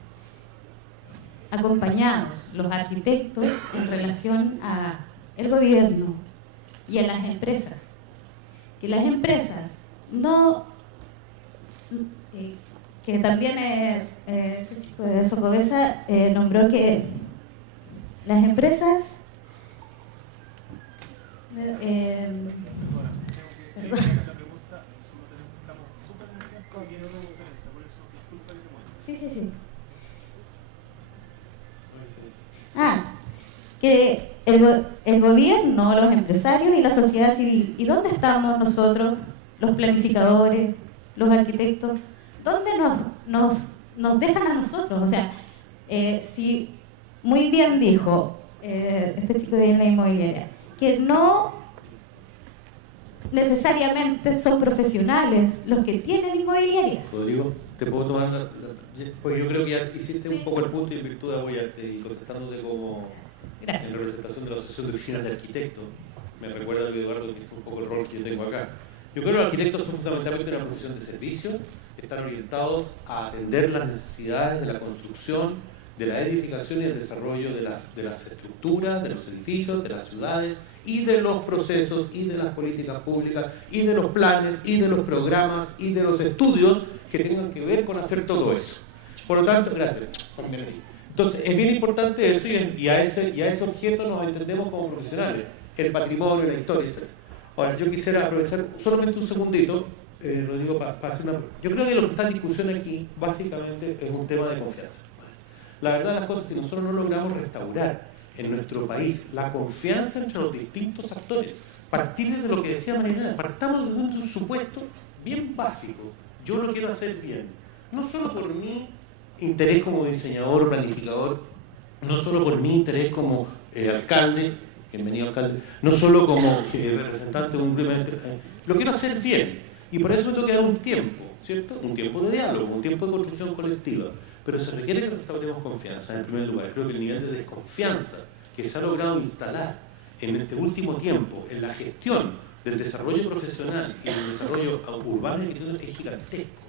acompañados los arquitectos en relación al gobierno y a las empresas. Que las empresas no, que también es, este chico de Socobesa nombró que las empresas sí. Que el gobierno, los empresarios y la sociedad civil. ¿Y dónde estamos nosotros, los planificadores, los arquitectos? ¿Dónde nos dejan a nosotros? O sea, si muy bien dijo este chico de la inmobiliaria, que no necesariamente son profesionales los que tienen inmobiliarias. Rodrigo, ¿te puedo tomar pues yo creo que ya hiciste un poco el punto y en virtud de apoyarte y contestándote como en representación de la Asociación de Oficinas de Arquitectos. Me recuerda a Eduardo, que fue un poco el rol que yo tengo acá. Yo creo que los arquitectos son fundamentalmente una profesión de servicio, están orientados a atender las necesidades de la construcción, de la edificación y el desarrollo de las estructuras, de los edificios, de las ciudades y de los procesos y de las políticas públicas y de los planes y de los programas y de los estudios que tengan que ver con hacer todo eso. Por lo tanto, gracias. Entonces, es bien importante eso y a ese objeto nos entendemos como profesionales, el patrimonio, la historia, etc. Ahora, yo quisiera aprovechar solamente un segundito, Rodrigo, para hacer una... Yo creo que lo que está en discusión aquí, básicamente, es un tema de confianza. La verdad, las cosas que nosotros no logramos restaurar en nuestro país, la confianza entre los distintos actores. Partir de lo que decía María, partamos desde un supuesto bien básico. Yo lo quiero hacer bien. No solo por mi interés como diseñador, planificador, no solo por mi interés como alcalde, bienvenido alcalde, no solo como representante de un grupo, lo quiero hacer bien. Y por eso tengo que dar un tiempo, ¿cierto? Un tiempo de diálogo, un tiempo de construcción colectiva. Pero se requiere que restauremos confianza, en primer lugar. Creo que el nivel de desconfianza que se ha logrado instalar en este último tiempo en la gestión del desarrollo profesional y del desarrollo urbano y es gigantesco.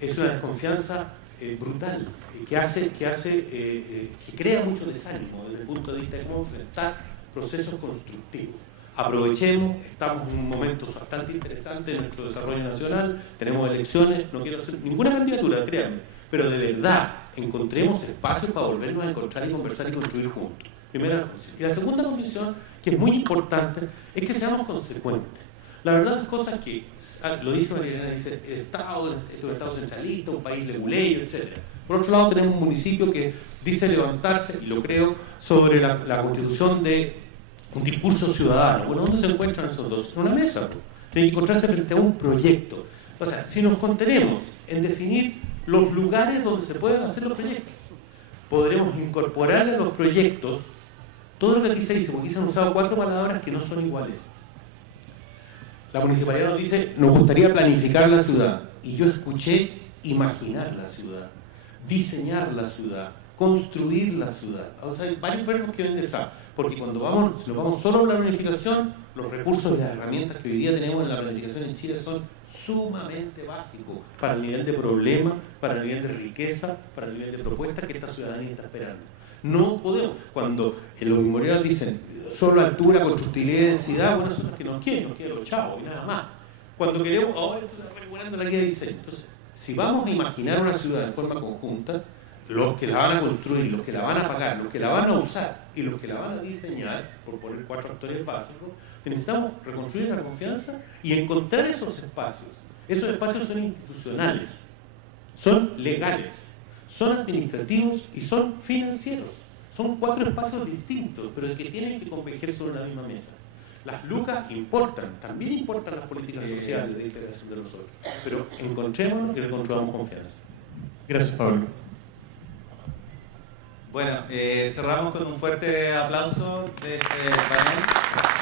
Es una desconfianza brutal, que crea mucho desánimo desde el punto de vista de cómo enfrentar procesos constructivos. Aprovechemos, estamos en un momento bastante interesante en nuestro desarrollo nacional, tenemos elecciones, no quiero hacer ninguna candidatura, créanme, pero de verdad encontremos espacios para volvernos a encontrar y conversar y construir juntos. Primera condición. Y la segunda condición, que es muy importante, es que seamos consecuentes. La verdad es cosas que, lo dice María, dice, el Estado, es un Estado centralista, un país leguleyo, etc. Por otro lado, tenemos un municipio que dice levantarse, y lo creo, sobre la constitución de un discurso ciudadano. Bueno, ¿dónde se encuentran esos dos? En una mesa. Pues. Tienen que encontrarse frente a un proyecto. O sea, si nos contenemos en definir los lugares donde se pueden hacer los proyectos, podremos incorporar a los proyectos todo lo que aquí se dice, porque aquí se han usado 4 palabras que no son iguales. La municipalidad nos dice, nos gustaría planificar la ciudad, y yo escuché imaginar la ciudad, diseñar la ciudad, construir la ciudad. O sea, hay varios verbos que vienen detrás, porque cuando si nos vamos solo a la planificación, los recursos y las herramientas que hoy día tenemos en la planificación en Chile son sumamente básicos para el nivel de problema, para el nivel de riqueza, para el nivel de propuesta que esta ciudadanía está esperando. No podemos, cuando los inmobiliarios dicen solo altura, constructibilidad y densidad, bueno, eso es lo que nos quieren los chavos y nada más. Cuando queremos, ahora esto se está regulando la guía de diseño. Entonces, si vamos a imaginar una ciudad de forma conjunta, los que la van a construir, los que la van a pagar, los que la van a usar y los que la van a diseñar, por poner 4 actores básicos, necesitamos reconstruir esa confianza y encontrar esos espacios. Esos espacios son institucionales, son legales, son administrativos y son financieros. Son 4 espacios distintos, pero que tienen que converger sobre la misma mesa. Las lucas importan, también importan las políticas sociales de integración de nosotros, pero encontrémonos y reconstruamos confianza. Gracias, Pablo. Bueno, cerramos con un fuerte aplauso de este panel.